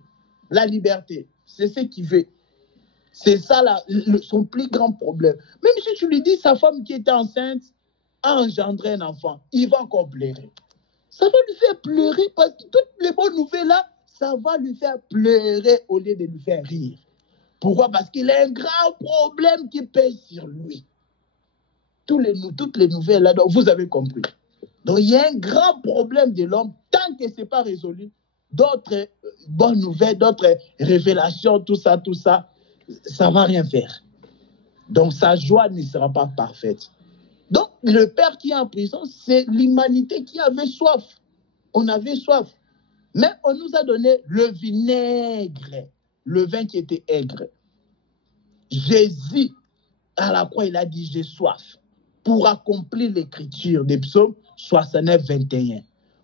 La liberté, c'est ce qu'il veut. C'est ça son plus grand problème. Même si tu lui dis sa femme qui était enceinte, a engendré un enfant, il va encore pleurer. Ça va lui faire pleurer parce que toutes les bonnes nouvelles là, ça va lui faire pleurer au lieu de lui faire rire. Pourquoi? Parce qu'il a un grand problème qui pèse sur lui. Toutes les nouvelles là, donc vous avez compris. Donc il y a un grand problème de l'homme, tant que ce n'est pas résolu. D'autres bonnes nouvelles, d'autres révélations, tout ça, ça ne va rien faire. Donc sa joie ne sera pas parfaite. Donc le père qui est en prison, c'est l'humanité qui avait soif. On avait soif. Mais on nous a donné le vinaigre, le vin qui était aigre. Jésus, à la croix, il a dit, j'ai soif, pour accomplir l'écriture des psaumes 69, 21,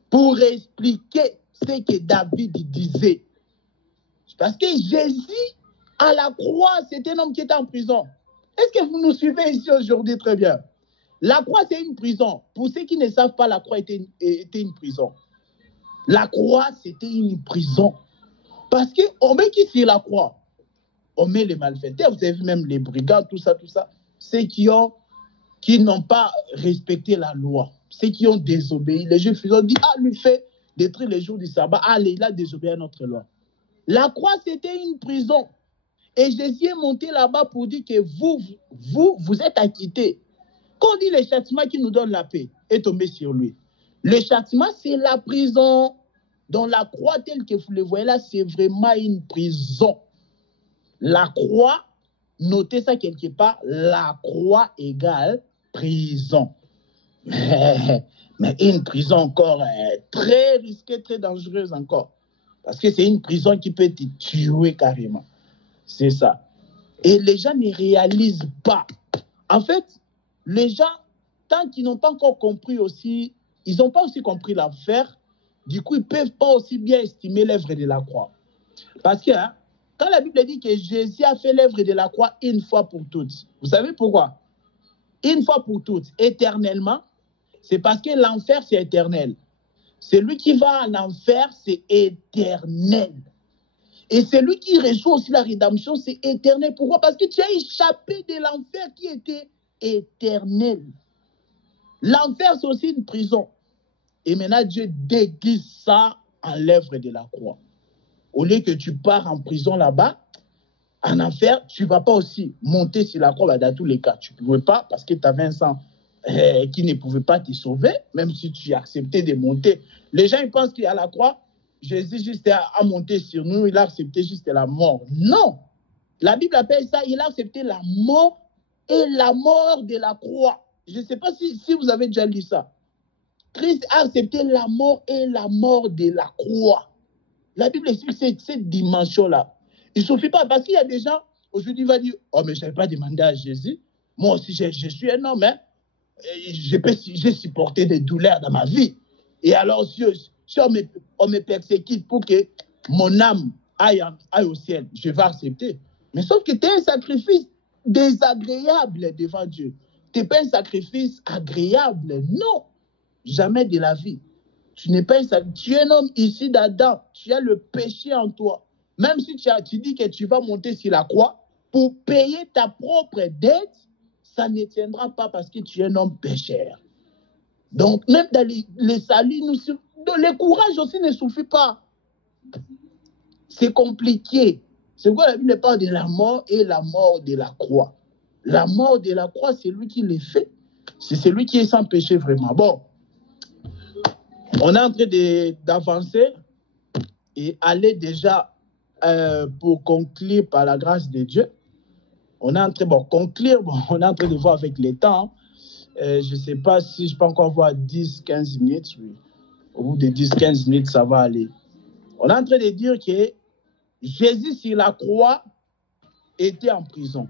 pour expliquer ce que David disait. Parce que Jésus, à la croix, c'était un homme qui était en prison. Est-ce que vous nous suivez ici aujourd'hui très bien? La croix, c'est une prison. Pour ceux qui ne savent pas, la croix était une prison. La croix, c'était une prison. Parce qu'on met qui sur la croix? On met les malfaiteurs, vous avez vu même les brigands, tout ça, ceux qui n'ont pas respecté la loi, ceux qui ont désobéi. Les Juifs, ils ont dit, lui fait détruire les jours du sabbat. Allez, il a désobéi à notre loi. La croix, c'était une prison. Et Jésus est monté là-bas pour dire que vous êtes acquittés. Quand on dit le châtiment qui nous donne la paix, est tombé sur lui. Le châtiment, c'est la prison. Dans la croix telle que vous le voyez là, c'est vraiment une prison. La croix, notez ça quelque part, la croix égale prison. Mais une prison encore très risquée, très dangereuse encore. Parce que c'est une prison qui peut te tuer carrément. C'est ça. Et les gens ne réalisent pas. En fait, les gens, tant qu'ils n'ont pas encore compris aussi, ils n'ont pas aussi compris l'affaire, du coup, ils ne peuvent pas aussi bien estimer l'œuvre de la croix. Parce que quand la Bible dit que Jésus a fait l'œuvre de la croix une fois pour toutes, vous savez pourquoi? Une fois pour toutes, éternellement, c'est parce que l'enfer, c'est éternel. Celui qui va en enfer, c'est éternel. Et celui qui reçoit aussi la rédemption, c'est éternel. Pourquoi? Parce que tu as échappé de l'enfer qui était éternel. L'enfer, c'est aussi une prison. Et maintenant, Dieu déguise ça en l'œuvre de la croix. Au lieu que tu pars en prison là-bas, en enfer, tu ne vas pas aussi monter sur la croix. Dans tous les cas, tu ne pouvais pas parce que tu avais un sang qui ne pouvait pas te sauver, même si tu acceptais de monter. Les gens ils pensent qu'à la croix, Jésus juste a monté sur nous, il a accepté juste la mort. Non! La Bible appelle ça, il a accepté la mort et la mort de la croix. Je ne sais pas si vous avez déjà lu ça. Christ a accepté la mort et la mort de la croix. La Bible explique cette dimension-là. Il ne suffit pas, parce qu'il y a des gens, aujourd'hui, ils vont dire, oh, mais je n'avais pas demandé à Jésus. Moi aussi, je suis un homme, hein. J'ai supporté des douleurs dans ma vie. Et alors, si on me persécute pour que mon âme aille au ciel, je vais accepter. Mais sauf que tu es un sacrifice désagréable devant Dieu. Tu n'es pas un sacrifice agréable. Non, jamais de la vie. Tu n'es pas tu es un homme ici d'Adam. Tu as le péché en toi. Même si tu dis que tu vas monter sur la croix pour payer ta propre dette, ça ne tiendra pas parce que tu es un homme pécheur. Donc, même dans les saluts, le courage aussi ne suffit pas. C'est compliqué. C'est pourquoi la Bible parle de la mort et la mort de la croix. La mort de la croix, c'est lui qui l'a fait. C'est celui qui est sans péché vraiment. Bon, on est en train d'avancer et aller déjà pour conclure par la grâce de Dieu. On est en train on est en train de voir avec les temps. Je ne sais pas si je peux encore voir 10-15 minutes. Oui. Au bout de 10-15 minutes, ça va aller. On est en train de dire que Jésus sur la croix était en prison.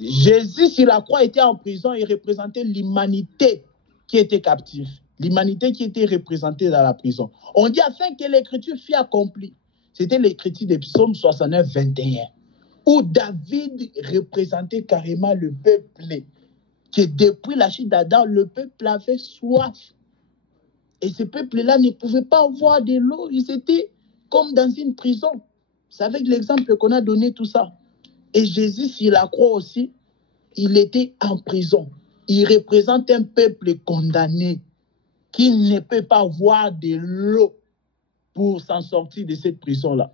Jésus sur la croix était en prison et représentait l'humanité qui était captive. L'humanité qui était représentée dans la prison. On dit afin que l'écriture fût accomplie. C'était l'écriture des psaumes 69, 21. Où David représentait carrément le peuple. Que depuis la chute d'Adam, le peuple avait soif. Et ce peuple-là ne pouvait pas avoir de l'eau. Ils étaient comme dans une prison. C'est avec l'exemple qu'on a donné tout ça. Et Jésus, sur la croix aussi, il était en prison. il représente un peuple condamné qui ne peut pas voir de l'eau pour s'en sortir de cette prison-là.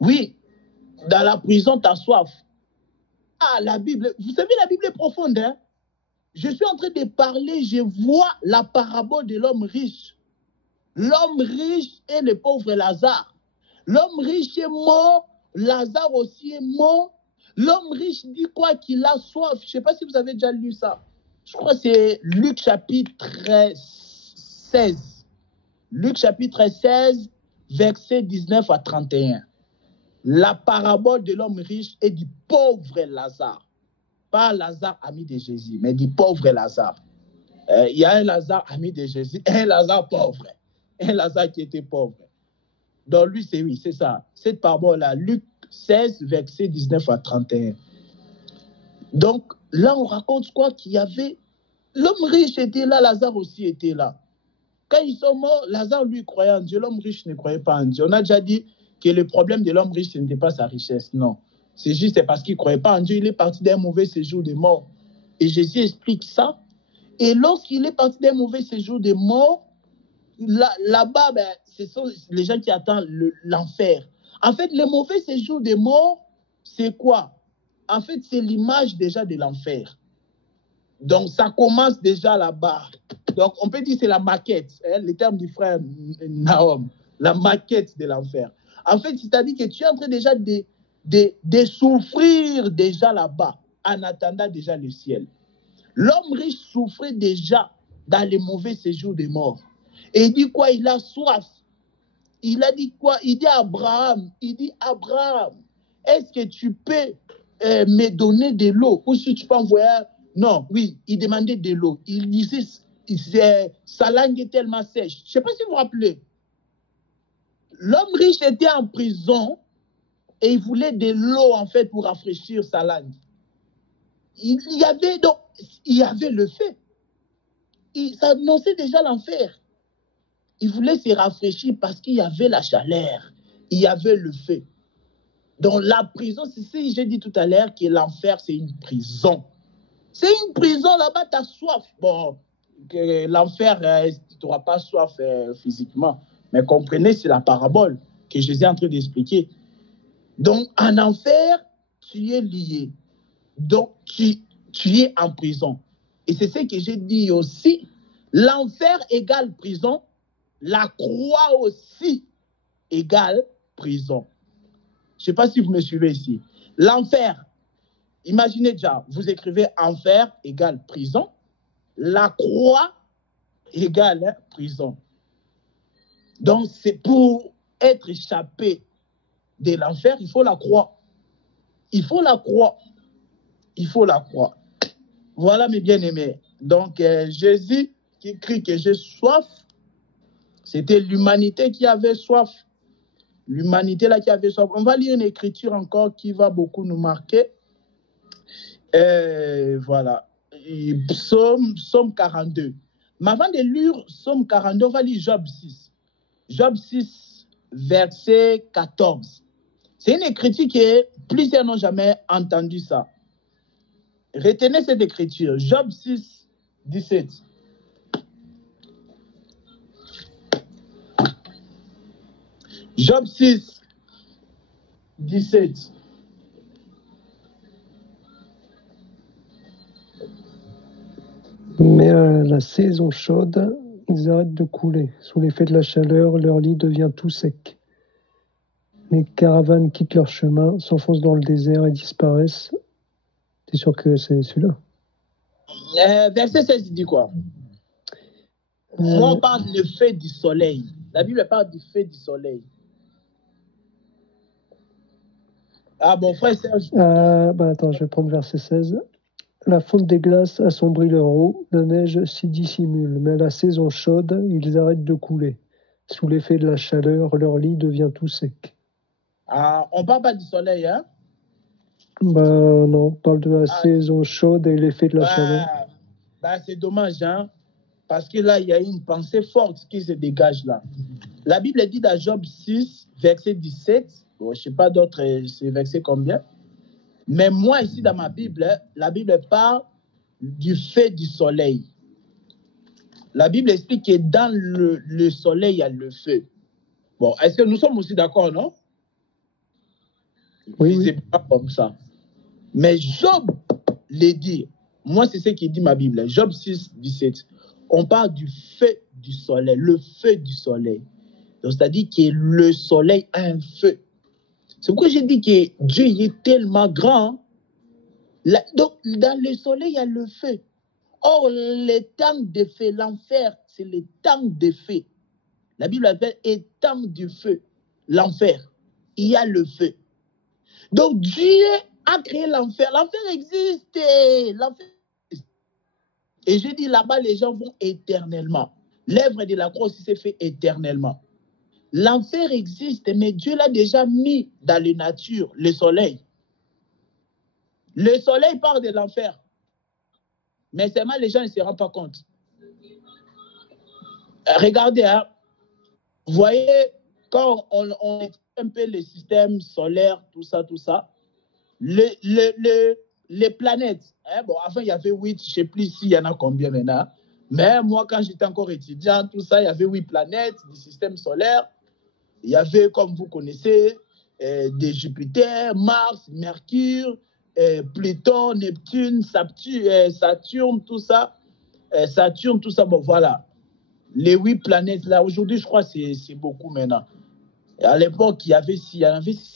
Oui, dans la prison, tu as soif. Ah, la Bible, vous savez, la Bible est profonde. Hein? Je suis en train de parler, je vois la parabole de l'homme riche. L'homme riche et le pauvre Lazare. L'homme riche est mort, Lazare aussi est mort. L'homme riche dit quoi? Qu'il a soif. Je ne sais pas si vous avez déjà lu ça. Je crois que c'est Luc chapitre 16. Luc chapitre 16, versets 19 à 31. La parabole de l'homme riche et du pauvre Lazare. Pas Lazare, ami de Jésus, mais du pauvre Lazare. Il y a un Lazare, ami de Jésus, et un Lazare pauvre. Un Lazare qui était pauvre. Donc lui, c'est oui, c'est ça. Cette parabole-là, Luc 16, versets 19 à 31. Donc là, on raconte quoi? Qu'il y avait... L'homme riche était là, Lazare aussi était là. Quand ils sont morts, Lazare, lui, croyait en Dieu. L'homme riche ne croyait pas en Dieu. On a déjà dit que le problème de l'homme riche, ce n'était pas sa richesse. Non. C'est juste parce qu'il ne croyait pas en Dieu. Il est parti d'un mauvais séjour de mort. Et Jésus explique ça. Et lorsqu'il est parti d'un mauvais séjour de mort, là-bas, ben, ce sont les gens qui attendent l'enfer. En fait, le mauvais séjour de mort, c'est quoi? En fait, c'est l'image déjà de l'enfer. Donc, ça commence déjà là-bas. Donc, on peut dire que c'est la maquette, hein, le terme du frère Nahum, la maquette de l'enfer. En fait, c'est-à-dire que tu es en train déjà de souffrir déjà là-bas, en attendant déjà le ciel. L'homme riche souffrait déjà dans les mauvais séjours de mort. Et il dit quoi? Il a soif. Il a dit quoi? Il dit à Abraham, est-ce que tu peux me donner de l'eau? Ou si tu peux envoyer... Non, oui, il demandait de l'eau. Il disait, sa langue est tellement sèche. Je ne sais pas si vous vous rappelez. L'homme riche était en prison et il voulait de l'eau, en fait, pour rafraîchir sa langue. Il y avait le feu. Ça annonçait déjà l'enfer. Il voulait se rafraîchir parce qu'il y avait la chaleur. Il y avait le feu. Donc, la prison, c'est ce que j'ai dit tout à l'heure, que l'enfer, c'est une prison. C'est une prison, là-bas, tu as soif. Bon, l'enfer, tu n'auras pas soif physiquement. Mais comprenez, c'est la parabole que Jésus est en train d'expliquer. Donc, en enfer, tu es lié. Donc, tu es en prison. Et c'est ce que j'ai dit aussi. L'enfer égale prison. La croix aussi égale prison. Je ne sais pas si vous me suivez ici. L'enfer, imaginez déjà, vous écrivez enfer égale prison. La croix égale prison. Donc, c'est pour être échappé de l'enfer, il faut la croix. Il faut la croix. Il faut la croix. Voilà, mes bien-aimés. Donc, Jésus qui crie que j'ai soif, c'était l'humanité qui avait soif. L'humanité là qui avait soif. On va lire une écriture encore qui va beaucoup nous marquer. Voilà. Psaume 42. Mais avant de lire Psaume 42, on va lire Job 6. Job 6, verset 14. C'est une écriture que plusieurs n'ont jamais entendu ça. Retenez cette écriture. Job 6, 17. Job 6, 17. Mais à la saison chaude, ils arrêtent de couler. Sous l'effet de la chaleur, leur lit devient tout sec. Les caravanes quittent leur chemin, s'enfoncent dans le désert et disparaissent. T'es sûr que c'est celui-là? Verset 16, il dit quoi? Moi, on parle du feu du soleil. La Bible parle du feu du soleil. Ah bon, frère Serge. Attends, je vais prendre verset 16. La fonte des glaces assombrit leur eau, la neige s'y dissimule, mais à la saison chaude, ils arrêtent de couler. Sous l'effet de la chaleur, leur lit devient tout sec. Ah, on ne parle pas du soleil, hein? Non, on parle de la saison chaude et l'effet de la chaleur. C'est dommage, hein? Parce que là, il y a une pensée forte qui se dégage là. La Bible dit dans Job 6, verset 17, bon, je ne sais pas d'autres, c'est verset combien, mais moi ici dans ma Bible, la Bible parle du feu du soleil. La Bible explique que dans le soleil, il y a le feu. Bon, est-ce que nous sommes aussi d'accord, non? Oui, C'est pas comme ça. Mais Job les dit, moi c'est ce qui dit ma Bible, Job 6, 17. On parle du feu du soleil, le feu du soleil. Donc c'est-à-dire que le soleil a un feu. C'est pourquoi j'ai dit que Dieu est tellement grand. Donc dans le soleil, il y a le feu. Or, le temps de feu, l'enfer, c'est le temps de feu. La Bible appelle étang du feu, l'enfer. Il y a le feu. Donc Dieu a créé l'enfer. L'enfer existe. L'enfer existe. Et je dis là-bas, les gens vont éternellement. L'œuvre de la croix aussi s'est fait éternellement. L'enfer existe, mais Dieu l'a déjà mis dans la nature, le soleil. Le soleil part de l'enfer. Mais seulement les gens ne se rendent pas compte. Regardez, hein, vous voyez, quand on étudie un peu le système solaire, tout ça, les planètes, hein, bon, avant il y avait 8, je ne sais plus s'il y en a combien maintenant, mais moi quand j'étais encore étudiant, tout ça, il y avait 8 planètes du système solaire. Il y avait, comme vous connaissez, des Jupiter, Mars, Mercure, Pluton, Neptune, Saturne, tout ça. Saturne, tout ça, bon voilà. Les 8 planètes là, aujourd'hui je crois que c'est beaucoup maintenant. Et à l'époque, il y avait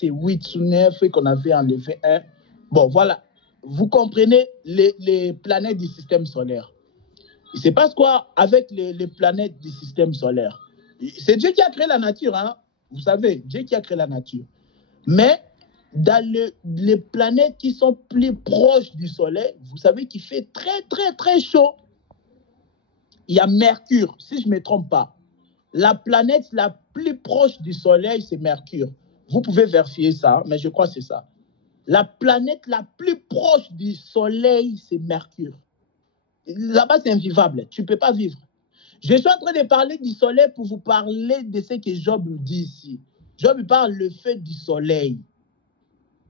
8 ou 9 et qu'on avait enlevé un. Bon voilà, vous comprenez les planètes du système solaire. Il se passe quoi avec les planètes du système solaire? C'est Dieu qui a créé la nature, hein? Vous savez, Dieu qui a créé la nature. Mais dans les planètes qui sont plus proches du soleil, vous savez qu'il fait très, très, très chaud. Il y a Mercure, si je ne me trompe pas. La planète la plus proche du soleil, c'est Mercure. Vous pouvez vérifier ça, mais je crois que c'est ça. La planète la plus proche du soleil, c'est Mercure. Là-bas, c'est invivable. Tu ne peux pas vivre. Je suis en train de parler du soleil pour vous parler de ce que Job dit ici. Job parle le feu du soleil.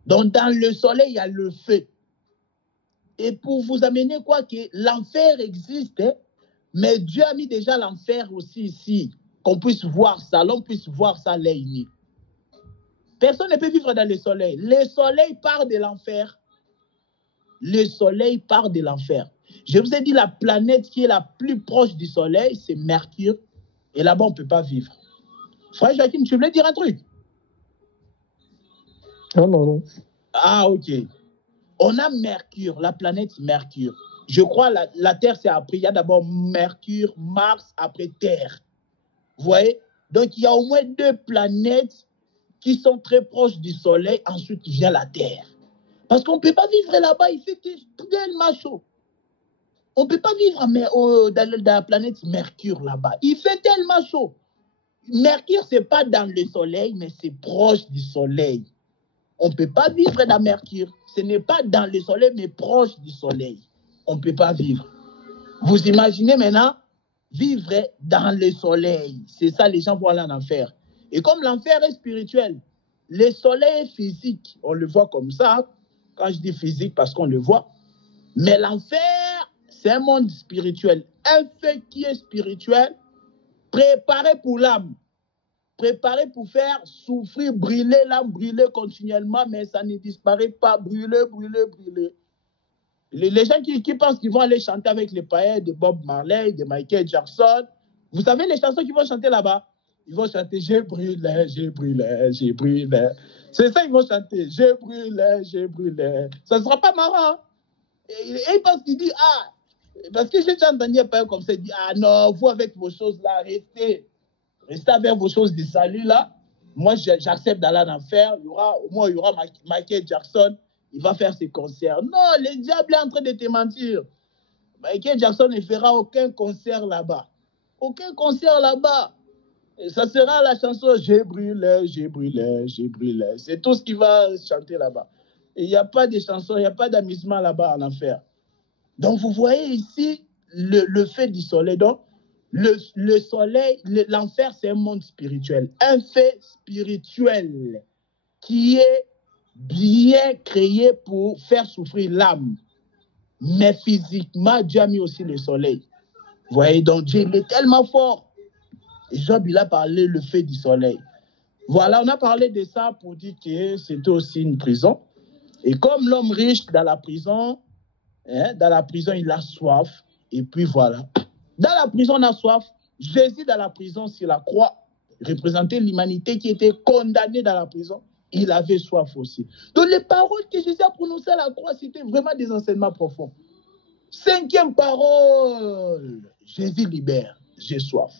Donc, dans le soleil, il y a le feu. Et pour vous amener quoi, que l'enfer existe, hein, mais Dieu a mis déjà l'enfer aussi ici, qu'on puisse voir ça, l'on puisse voir ça à l'œil nu. Personne ne peut vivre dans le soleil. Le soleil part de l'enfer. Le soleil part de l'enfer. Je vous ai dit, la planète qui est la plus proche du soleil, c'est Mercure. Et là-bas, on ne peut pas vivre. Frère Joachim, tu voulais dire un truc? Ah non. Ah, ok. On a Mercure, la planète Mercure. Je crois la Terre, c'est après. Il y a d'abord Mercure, Mars, après Terre. Vous voyez? Donc, il y a au moins 2 planètes qui sont très proches du Soleil. Ensuite, vient la Terre. Parce qu'on ne peut pas vivre là-bas. Il fait tellement chaud. On ne peut pas vivre dans la planète Mercure là-bas. Il fait tellement chaud. Mercure, ce n'est pas dans le Soleil, mais c'est proche du Soleil. On ne peut pas vivre dans Mercure. Ce n'est pas dans le Soleil, mais proche du Soleil. On ne peut pas vivre. Vous imaginez maintenant vivre dans le Soleil. C'est ça, les gens vont aller en enfer. Et comme l'enfer est spirituel, le Soleil est physique. On le voit comme ça. Quand je dis physique, parce qu'on le voit. Mais l'enfer, c'est un monde spirituel. Un feu qui est spirituel, préparé pour l'âme. Préparé pour faire souffrir, brûler l'âme, brûler continuellement, mais ça ne disparaît pas, brûler. Les gens qui pensent qu'ils vont aller chanter avec les païens de Bob Marley, de Michael Jackson, vous savez les chansons qu'ils vont chanter là-bas? Ils vont chanter « J'ai brûlé. » C'est ça qu'ils vont chanter « J'ai brûlé. » Ça ne sera pas marrant. Et ils pensent qu'ils disent « Ah, parce que j'ai déjà entendu un païen comme ça, il dit « Ah non, vous avec vos choses là, restez avec vos choses de salut là. Moi, j'accepte d'aller en enfer. Il y aura Michael Jackson. Il va faire ses concerts. Non, le diable est en train de te mentir. Michael Jackson ne fera aucun concert là-bas. Aucun concert là-bas. Et ça sera la chanson « J'ai brûlé. » C'est tout ce qu'il va chanter là-bas. Il n'y a pas de chanson, il n'y a pas d'amusement là-bas en enfer. Donc, vous voyez ici le fait du soleil. Donc, le soleil, l'enfer, c'est un monde spirituel. Un fait spirituel qui est bien créé pour faire souffrir l'âme. Mais physiquement, Dieu a mis aussi le soleil. Vous voyez, donc Dieu, il est tellement fort. Et Job, il a parlé le fait du soleil. Voilà, on a parlé de ça pour dire que c'était aussi une prison. Et comme l'homme riche dans la prison, il a soif. Et puis voilà. Dans la prison, on a soif. Jésus, dans la prison, sur la croix, représentait l'humanité qui était condamnée dans la prison. Il avait soif aussi. Donc, les paroles que Jésus a prononcées à la croix, c'était vraiment des enseignements profonds. 5e parole, Jésus libère, j'ai soif.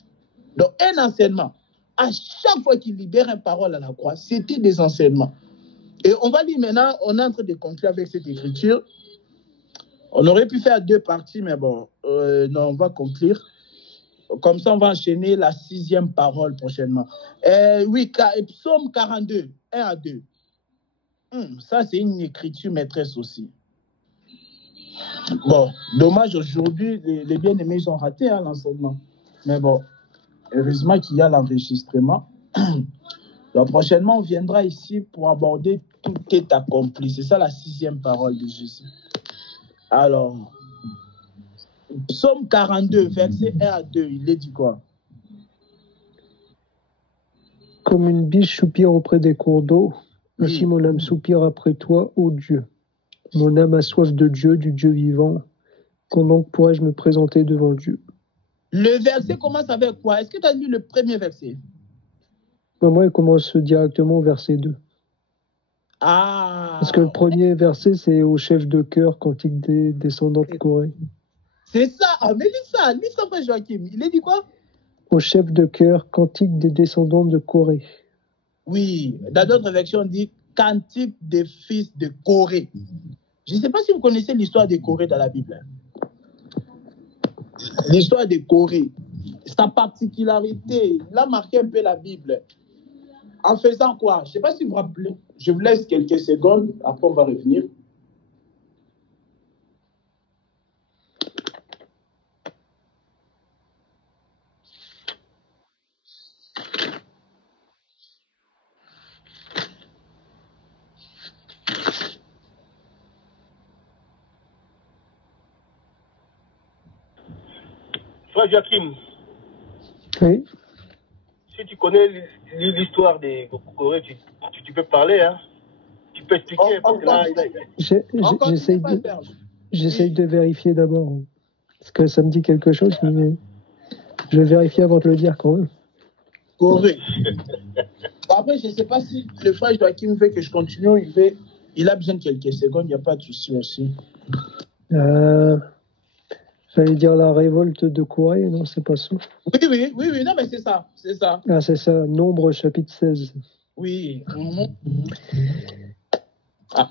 Donc, un enseignement. À chaque fois qu'il libère une parole à la croix, c'était des enseignements. Et on va lire maintenant, on est en train de conclure avec cette écriture. On aurait pu faire 2 parties, mais bon, non, on va conclure. Comme ça, on va enchaîner la 6e parole prochainement. Oui, Psaume 42, 1 à 2. Ça, c'est une écriture maîtresse aussi. Bon, dommage, aujourd'hui, les bien-aimés, ils ont raté l'enseignement. Mais bon, heureusement qu'il y a l'enregistrement. Donc, prochainement, on viendra ici pour aborder tout est accompli. C'est ça la 6e parole de Jésus. Alors, Psaume 42, verset 1 à 2, il est dit quoi? Comme une biche soupire auprès des cours d'eau, ainsi mon âme soupire après toi, ô Dieu. Mon âme a soif de Dieu, du Dieu vivant. Quand donc pourrais-je me présenter devant Dieu? Le verset commence avec quoi? Est-ce que tu as lu le premier verset? Moi, il commence directement au verset 2. Ah! Parce que le premier verset, c'est au chef de chœur, cantique des descendants de Corée. C'est ça! Ah, mais lis ça, frère Joachim. Il est dit quoi? Au chef de chœur, cantique des descendants de Corée. Oui, dans d'autres versions, on dit cantique des fils de Corée. Je ne sais pas si vous connaissez l'histoire de Corée dans la Bible. L'histoire de Corée, sa particularité, il a marqué un peu la Bible. En faisant quoi? Je ne sais pas si vous vous rappelez. Je vous laisse quelques secondes, après on va revenir. Frère Joachim, oui. Si tu connais l'histoire des Corée, tu peux parler, hein? Tu peux expliquer. J'essaye de vérifier d'abord. Parce que ça me dit quelque chose, mais je vais vérifier avant de le dire quand même. Corée. Après, je ne sais pas si le frère Joachim veut que je continue. Il a besoin de quelques secondes, il n'y a pas de souci aussi. J'allais dire la révolte de Corée, non, c'est pas ça. Oui, non, mais c'est ça. Ah, c'est ça, Nombre chapitre 16. Oui.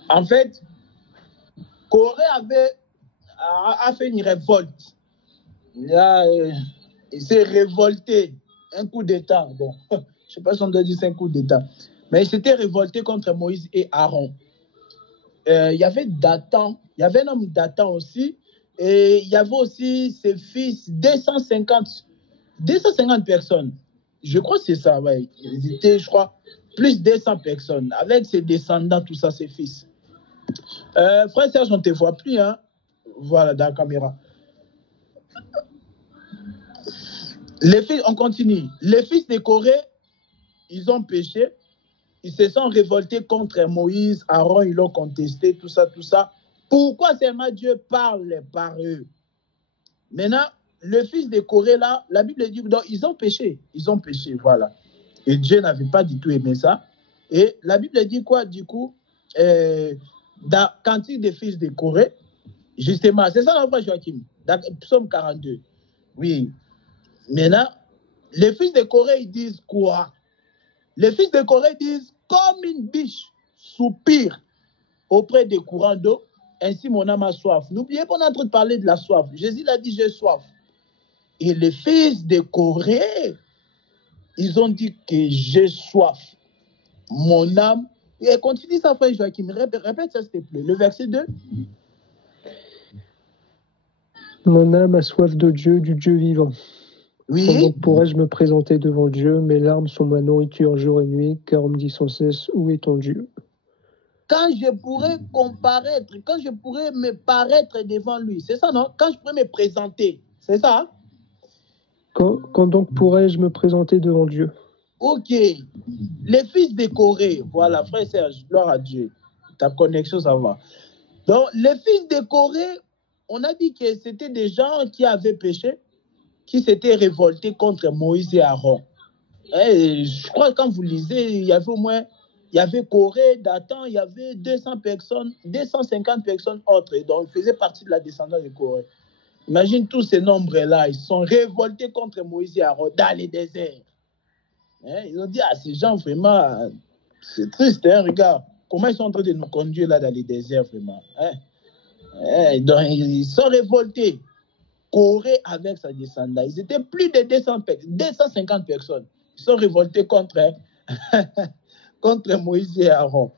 En fait, Corée a fait une révolte. Il s'est révolté. Un coup d'État. Bon, je ne sais pas si on doit dire c'est un coup d'État. Mais il s'était révolté contre Moïse et Aaron. Il y avait Dathan. Il y avait un homme Dathan aussi. Et il y avait aussi ses fils, 250 personnes. Je crois que c'est ça, ouais. Ils étaient, je crois, plus de 200 personnes. Avec ses descendants, tout ça, ses fils. Frère Serge, on ne te voit plus, hein? Voilà, dans la caméra. Les fils, on continue. Les fils de Corée, ils ont péché. Ils se sont révoltés contre Moïse, Aaron, ils l'ont contesté, tout ça. Pourquoi seulement Dieu parle par eux? Maintenant, le fils de Corée, là, la Bible dit donc, ils ont péché, voilà. Et Dieu n'avait pas du tout aimé ça. Et la Bible dit quoi, du coup, dans Cantique des fils de Corée, justement, c'est ça l'enfant Joachim, dans Psaume 42. Oui. Maintenant, les fils de Corée, ils disent quoi? Les fils de Corée disent, comme une biche soupire auprès des courants d'eau, ainsi mon âme a soif. N'oubliez pas, on est en train de parler de la soif. Jésus l'a dit, j'ai soif. Et les fils de Corée, ils ont dit que j'ai soif. Mon âme. Et continue ça, frère Joachim. Répète ça, s'il te plaît. Le verset 2. Mon âme a soif de Dieu, du Dieu vivant. Oui. Comment pourrais-je me présenter devant Dieu? Mes larmes sont ma nourriture jour et nuit, car on me dit sans cesse, où est ton Dieu? quand je pourrais comparaître, quand je pourrais me paraître devant lui. C'est ça, non? Quand je pourrais me présenter. C'est ça? Hein? Quand donc pourrais-je me présenter devant Dieu? Ok. Les fils de Corée, voilà, frère Serge, gloire à Dieu. Ta connexion, ça va. Donc, les fils de Corée, on a dit que c'était des gens qui avaient péché, qui s'étaient révoltés contre Moïse et Aaron. Et je crois que quand vous lisez, il y avait au moins, il y avait Corée, Dathan, il y avait 200 personnes, 250 personnes autres. Et donc, ils faisaient partie de la descendance de Corée. Imagine tous ces nombres-là, ils sont révoltés contre Moïse et Aaron dans les déserts. Hein? Ils ont dit, ah, ces gens, vraiment, c'est triste, hein, regarde. Comment ils sont en train de nous conduire là dans les déserts, vraiment. Hein? Donc, ils sont révoltés. Corée avec sa descendance. Ils étaient plus de 250 personnes. Ils sont révoltés contre, contre Moïse et Aaron.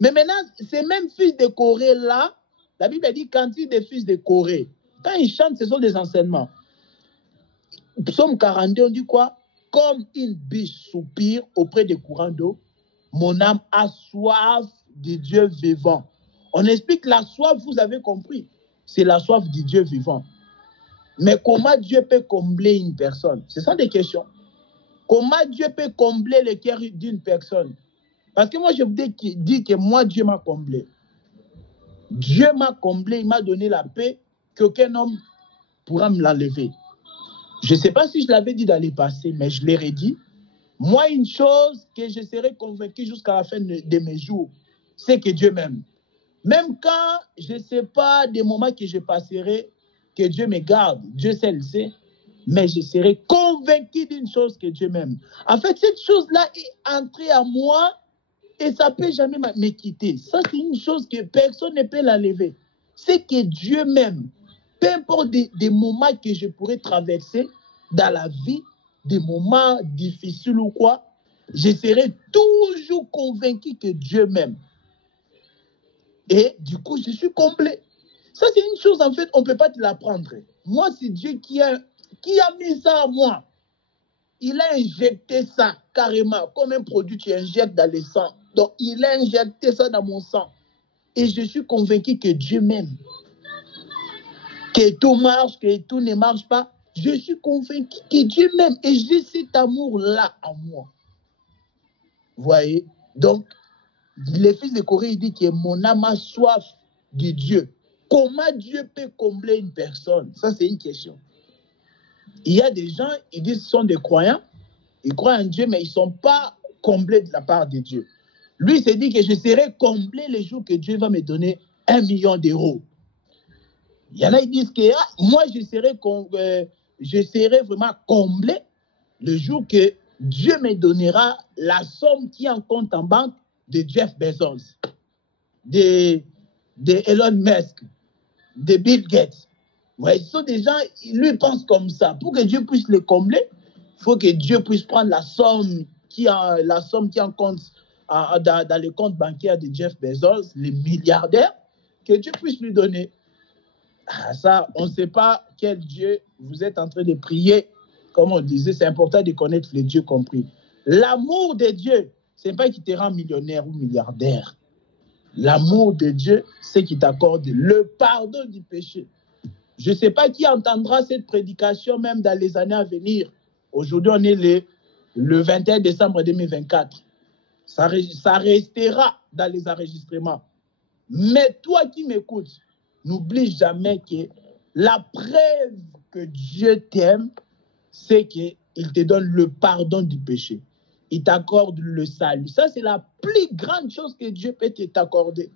Mais maintenant, ces mêmes fils de Corée là, la Bible dit quand il des fils de Corée, quand ils chantent, ce sont des enseignements. Psaume 42, on dit quoi? Comme une biche soupire auprès des courants d'eau, mon âme a soif de Dieu vivant. On explique la soif, vous avez compris, c'est la soif du Dieu vivant. Mais comment Dieu peut combler une personne? Ce sont des questions. Comment Dieu peut combler le cœur d'une personne? Parce que moi, je vous dis que moi, Dieu m'a comblé. Dieu m'a comblé, il m'a donné la paix qu'aucun homme pourra me l'enlever. Je ne sais pas si je l'avais dit dans le passé, mais je l'ai redit. Moi, une chose que je serai convaincu jusqu'à la fin de mes jours, c'est que Dieu m'aime. Même quand je ne sais pas des moments que je passerai, que Dieu me garde, Dieu seul le sait, mais je serai convaincu d'une chose, que Dieu m'aime. En fait, cette chose-là est entrée à moi et ça ne peut jamais me quitter. Ça, c'est une chose que personne ne peut l'enlever. C'est que Dieu m'aime. Peu importe des moments que je pourrais traverser dans la vie, des moments difficiles ou quoi, je serai toujours convaincu que Dieu m'aime. Et du coup, je suis comblé. Ça, c'est une chose, en fait, on ne peut pas te l'apprendre. Moi, c'est Dieu qui a mis ça à moi. Il a injecté ça carrément, comme un produit que tu injectes dans le sang. Donc, il a injecté ça dans mon sang. Et je suis convaincu que Dieu m'aime. Que tout marche, que tout ne marche pas. Je suis convaincu que Dieu m'aime. Et j'ai cet amour-là en moi. Vous voyez? Donc, les fils de Corée, il dit que mon âme a soif de Dieu. Comment Dieu peut combler une personne? Ça, c'est une question. Il y a des gens, ils disent qu'ils sont des croyants, ils croient en Dieu, mais ils ne sont pas comblés de la part de Dieu. Lui, il s'est dit que je serai comblé le jour que Dieu va me donner 1 million d'euros. Il y en a, ils disent que moi, je serai vraiment comblé le jour que Dieu me donnera la somme qui est en compte en banque de Jeff Bezos, de Elon Musk, de Bill Gates. Ouais, ce sont des gens, lui pense comme ça. Pour que Dieu puisse les combler, il faut que Dieu puisse prendre la somme qui est en compte dans le compte bancaire de Jeff Bezos, les milliardaires, que Dieu puisse lui donner. Ah, ça, on ne sait pas quel Dieu vous êtes en train de prier. Comme on disait, c'est important de connaître les dieux compris. L'amour de Dieu, ce n'est pas qu'il te rend millionnaire ou milliardaire. L'amour de Dieu, c'est qu'il t'accorde le pardon du péché. Je ne sais pas qui entendra cette prédication même dans les années à venir. Aujourd'hui, on est le 21 décembre 2024. Ça restera dans les enregistrements. Mais toi qui m'écoutes, n'oublie jamais que la preuve que Dieu t'aime, c'est qu'il te donne le pardon du péché. Il t'accorde le salut. Ça, c'est la plus grande chose que Dieu peut t'accorder.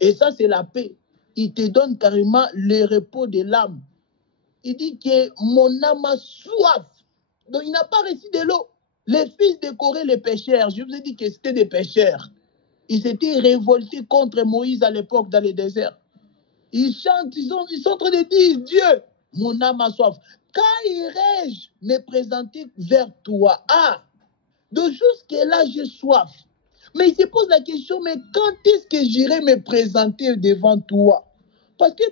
Et ça, c'est la paix. Il te donne carrément le repos de l'âme. Il dit que mon âme a soif. Donc, il n'a pas reçu de l'eau. Les fils de Corée, les pécheurs, je vous ai dit que c'était des pécheurs. Ils s'étaient révoltés contre Moïse à l'époque dans le désert. Ils chantent, ils sont en train de dire, Dieu, mon âme a soif. Quand irai-je me présenter vers toi? Ah, donc jusque-là, j'ai soif. Mais il se pose la question, mais quand est-ce que j'irai me présenter devant toi? Parce que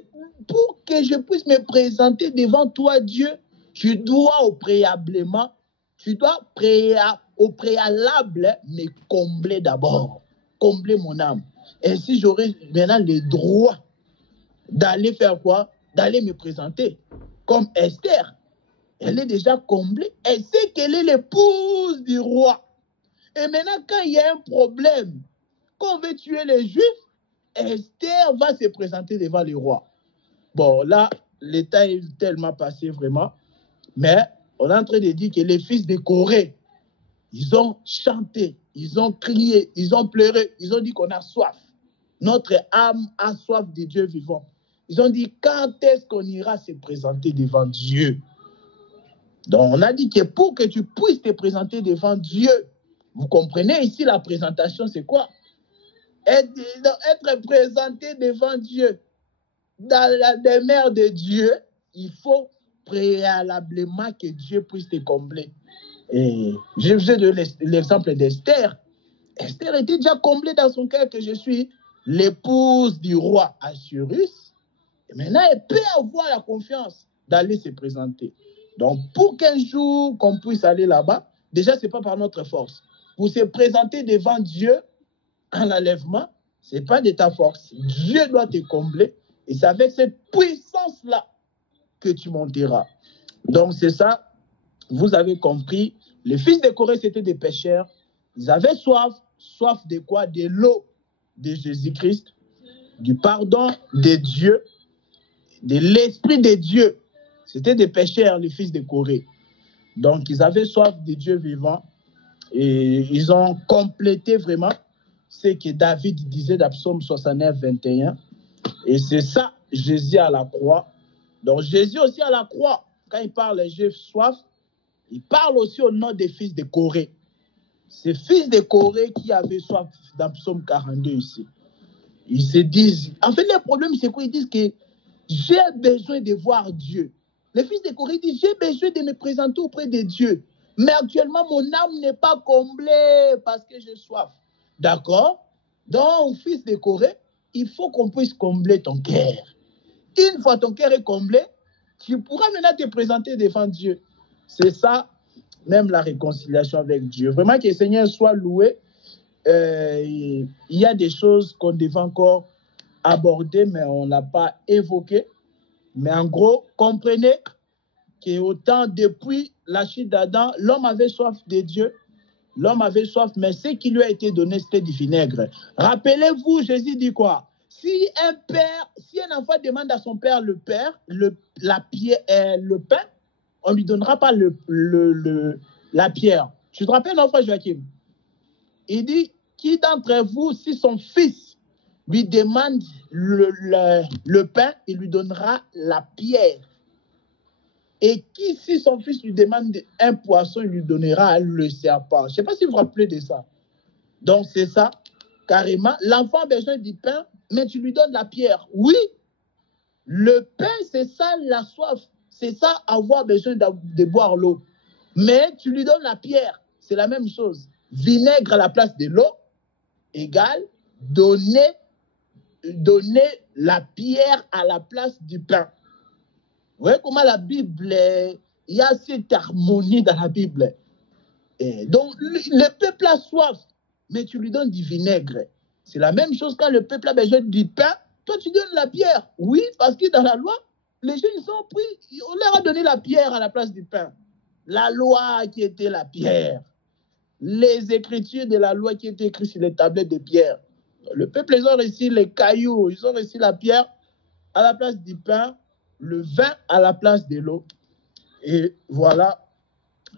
pour que je puisse me présenter devant toi, Dieu, tu dois au préalable me combler d'abord. Combler mon âme. Ainsi, j'aurai maintenant le droit d'aller faire quoi? D'aller me présenter. Comme Esther, elle est déjà comblée. Elle sait qu'elle est l'épouse du roi. Et maintenant, quand il y a un problème, qu'on veut tuer les Juifs, Esther va se présenter devant le roi. Bon, là, l'état est tellement passé vraiment. Mais on est en train de dire que les fils de Corée, ils ont chanté, ils ont crié, ils ont pleuré, ils ont dit qu'on a soif. Notre âme a soif de Dieu vivant. Ils ont dit, quand est-ce qu'on ira se présenter devant Dieu? Donc, on a dit que pour que tu puisses te présenter devant Dieu, vous comprenez ici la présentation, c'est quoi? Être présenté devant Dieu, dans la demeure de Dieu, il faut préalablement que Dieu puisse te combler. Et je vous ai donné l'exemple d'Esther. Esther était déjà comblée dans son cœur que je suis l'épouse du roi Assuérus. Et maintenant, elle peut avoir la confiance d'aller se présenter. Donc, pour qu'un jour qu'on puisse aller là-bas, déjà, ce n'est pas par notre force. Pour se présenter devant Dieu en enlèvement, ce n'est pas de ta force. Dieu doit te combler. Et c'est avec cette puissance-là que tu monteras. Donc, c'est ça. Vous avez compris. Les fils de Corée, c'était des pécheurs. Ils avaient soif. Soif de quoi? De l'eau de Jésus-Christ, du pardon de Dieu, de l'Esprit de Dieu. C'était des pécheurs, les fils de Corée. Donc, ils avaient soif de Dieu vivant et ils ont complété vraiment ce que David disait dans Psaume 69, 21. Et c'est ça, Jésus à la croix. Donc, Jésus aussi à la croix, quand il parle des Juifs soif, il parle aussi au nom des fils de Corée. Ces fils de Corée qui avaient soif dans Psaume 42 ici. Ils se disent, en fait, le problème, c'est quoi? Ils disent que j'ai besoin de voir Dieu. Les fils de Corée disent, j'ai besoin de me présenter auprès de Dieu. Mais actuellement, mon âme n'est pas comblée parce que j'ai soif. D'accord? Donc, fils de Corée, il faut qu'on puisse combler ton cœur. Une fois ton cœur est comblé, tu pourras maintenant te présenter devant Dieu. C'est ça, même la réconciliation avec Dieu. Vraiment que le Seigneur soit loué. Il y a des choses qu'on devait encore aborder, mais on n'a pas évoqué. Mais en gros, comprenez qu'autant depuis la chute d'Adam, l'homme avait soif de Dieu. L'homme avait soif, mais ce qui lui a été donné, c'était du vinaigre. Rappelez-vous, Jésus dit quoi? Si un enfant demande à son père le pain, on ne lui donnera pas la pierre. Tu te rappelles, non, frère Joachim? Il dit, qui d'entre vous, si son fils lui demande le pain, il lui donnera la pierre. Et qui, si son fils lui demande un poisson, il lui donnera le serpent. Je ne sais pas si vous vous rappelez de ça. Donc, c'est ça, carrément. L'enfant a besoin du pain, mais tu lui donnes la pierre. Oui, le pain, c'est ça la soif. C'est ça avoir besoin de boire l'eau. Mais tu lui donnes la pierre. C'est la même chose. Vinaigre à la place de l'eau égale donner la pierre à la place du pain. Vous voyez comment la Bible, il y a cette harmonie dans la Bible. Et donc, le peuple a soif, mais tu lui donnes du vinaigre. C'est la même chose quand le peuple a besoin du pain, toi tu donnes la pierre. Oui, parce que dans la loi, les gens ils ont pris, on leur a donné la pierre à la place du pain. La loi qui était la pierre. Les écritures de la loi qui étaient écrites sur les tablettes de pierre. Le peuple, ils ont reçu les cailloux, ils ont reçu la pierre à la place du pain, le vin à la place de l'eau. Et voilà,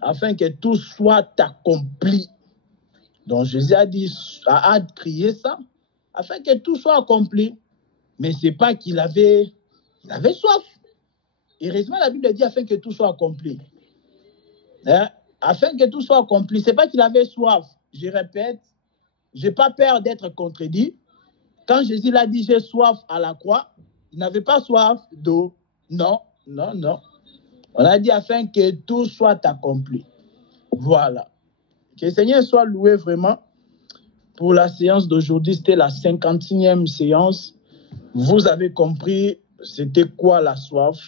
afin que tout soit accompli. Donc Jésus a crié ça, afin que tout soit accompli. Mais ce n'est pas qu'il avait soif. Heureusement, la Bible dit afin que tout soit accompli. Hein? Afin que tout soit accompli. Ce n'est pas qu'il avait soif. Je répète, je n'ai pas peur d'être contredit. Quand Jésus l'a dit, j'ai soif à la croix, il n'avait pas soif d'eau. Non, non, non. On a dit afin que tout soit accompli. Voilà. Que le Seigneur soit loué vraiment. Pour la séance d'aujourd'hui, c'était la 51e séance. Vous avez compris c'était quoi la soif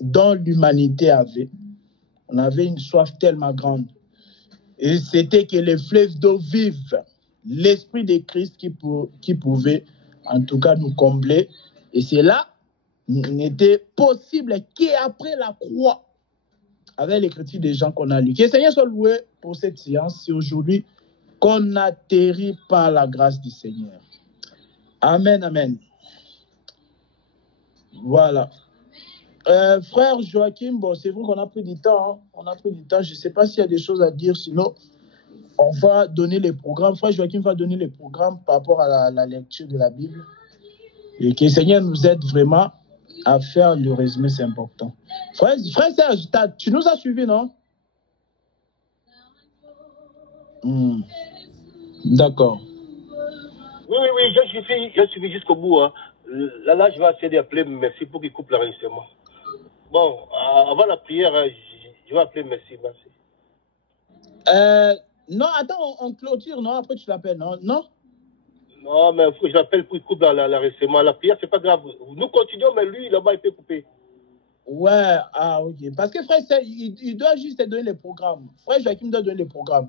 dont l'humanité avait. On avait une soif tellement grande. Et c'était que les fleuves d'eau vive l'esprit de Christ qui pouvait en tout cas nous combler. Et c'est là, n'était possible qu'après la croix, avec l'écriture des gens qu'on a lus. Que le Seigneur soit loué pour cette séance. C'est aujourd'hui qu'on atterrit par la grâce du Seigneur. Amen, amen. Voilà. Frère Joachim, bon, c'est vrai qu'on a pris du temps. Hein. On a pris du temps. Je ne sais pas s'il y a des choses à dire. Sinon, on va donner les programmes. Frère Joachim va donner les programmes par rapport à la lecture de la Bible. Et que le Seigneur nous aide vraiment à faire le résumé, c'est important. Frère Serge, tu nous as suivis, non? D'accord. Oui, j'ai suivi jusqu'au bout. Hein. Là, je vais essayer d'appeler Merci pour qu'il coupe l'enregistrement. Bon, avant la prière, je vais appeler Merci. Non, attends, on clôture, non? Après, tu l'appelles, non? Non, mais il faut que je l'appelle pour qu'il coupe l'enregistrement. La prière, c'est pas grave. Nous continuons, mais lui, là-bas, il peut couper. Ouais, ok. Parce que frère, il doit juste te donner les programmes. Frère Joachim doit donner les programmes.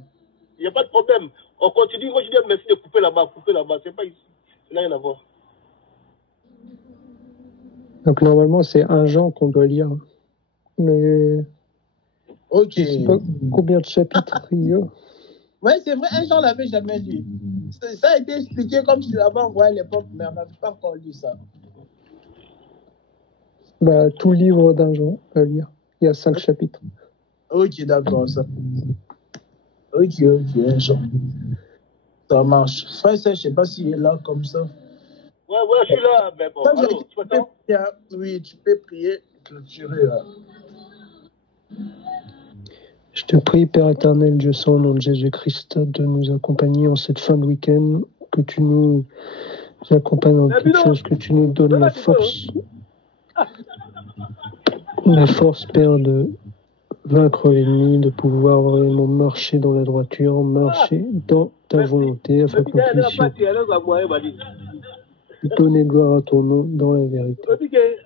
Il n'y a pas de problème. On continue. Moi, je dis merci de couper là-bas. C'est pas ici. Ça n'a rien à voir. Donc, normalement, c'est 1 Jean qu'on doit lire. Mais. Ok. Je ne sais pas combien de chapitres il y a. Oui, c'est vrai, 1 Jean, on ne l'avait jamais lu. Ça a été expliqué comme si tu l'avais envoyé à l'époque, mais on n'avait pas encore lu ça. Bah, tout le livre d'1 Jean à lire. Il y a 5 chapitres. Ok, d'accord, ça. Ok, 1 Jean. Ça marche. Frère, je ne sais pas s'il est là comme ça. Ouais, je suis là. Mais bon, allô, tu m'entends? Oui, tu peux prier, clôturer. Je te prie, Père éternel, Dieu Saint, au nom de Jésus-Christ, de nous accompagner en cette fin de week-end, que tu nous accompagnes en toutes choses, que tu nous donnes la force, Père, de vaincre l'ennemi, de pouvoir vraiment marcher dans la droiture, marcher dans ta volonté, afin qu'on puisse donner gloire à ton nom dans la vérité.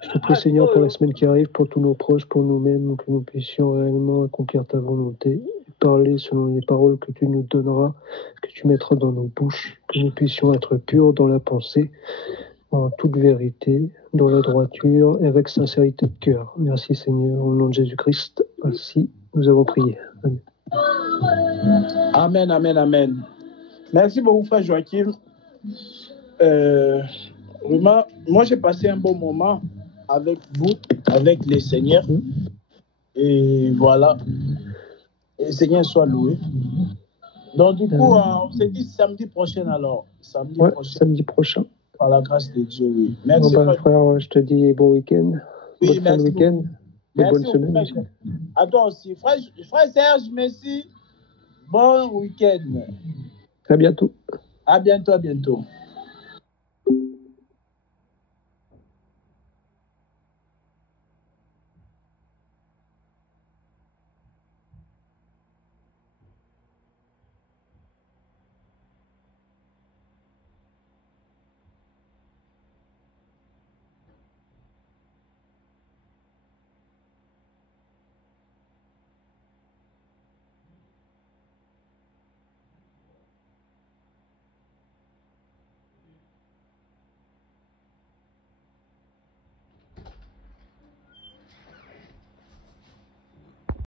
Je te prie, Seigneur, pour la semaine qui arrive, pour tous nos proches, pour nous-mêmes, que nous puissions réellement accomplir ta volonté, parler selon les paroles que tu nous donneras, que tu mettras dans nos bouches, que nous puissions être purs dans la pensée, en toute vérité, dans la droiture et avec sincérité de cœur. Merci, Seigneur, au nom de Jésus-Christ. Ainsi, nous avons prié. Amen. Amen. Merci beaucoup, frère Joachim. Vraiment, moi j'ai passé un bon moment avec vous, avec les seigneurs. Et voilà. Et le Seigneur soit loué. Donc du coup, on s'est dit samedi prochain alors. Samedi prochain. Par la grâce de Dieu, oui. Merci. Frère, je te dis bon week-end. Oui, bonne fin de week-end. Et bonne semaine. À toi aussi. Frère Serge, merci. Bon week-end. À bientôt. À bientôt.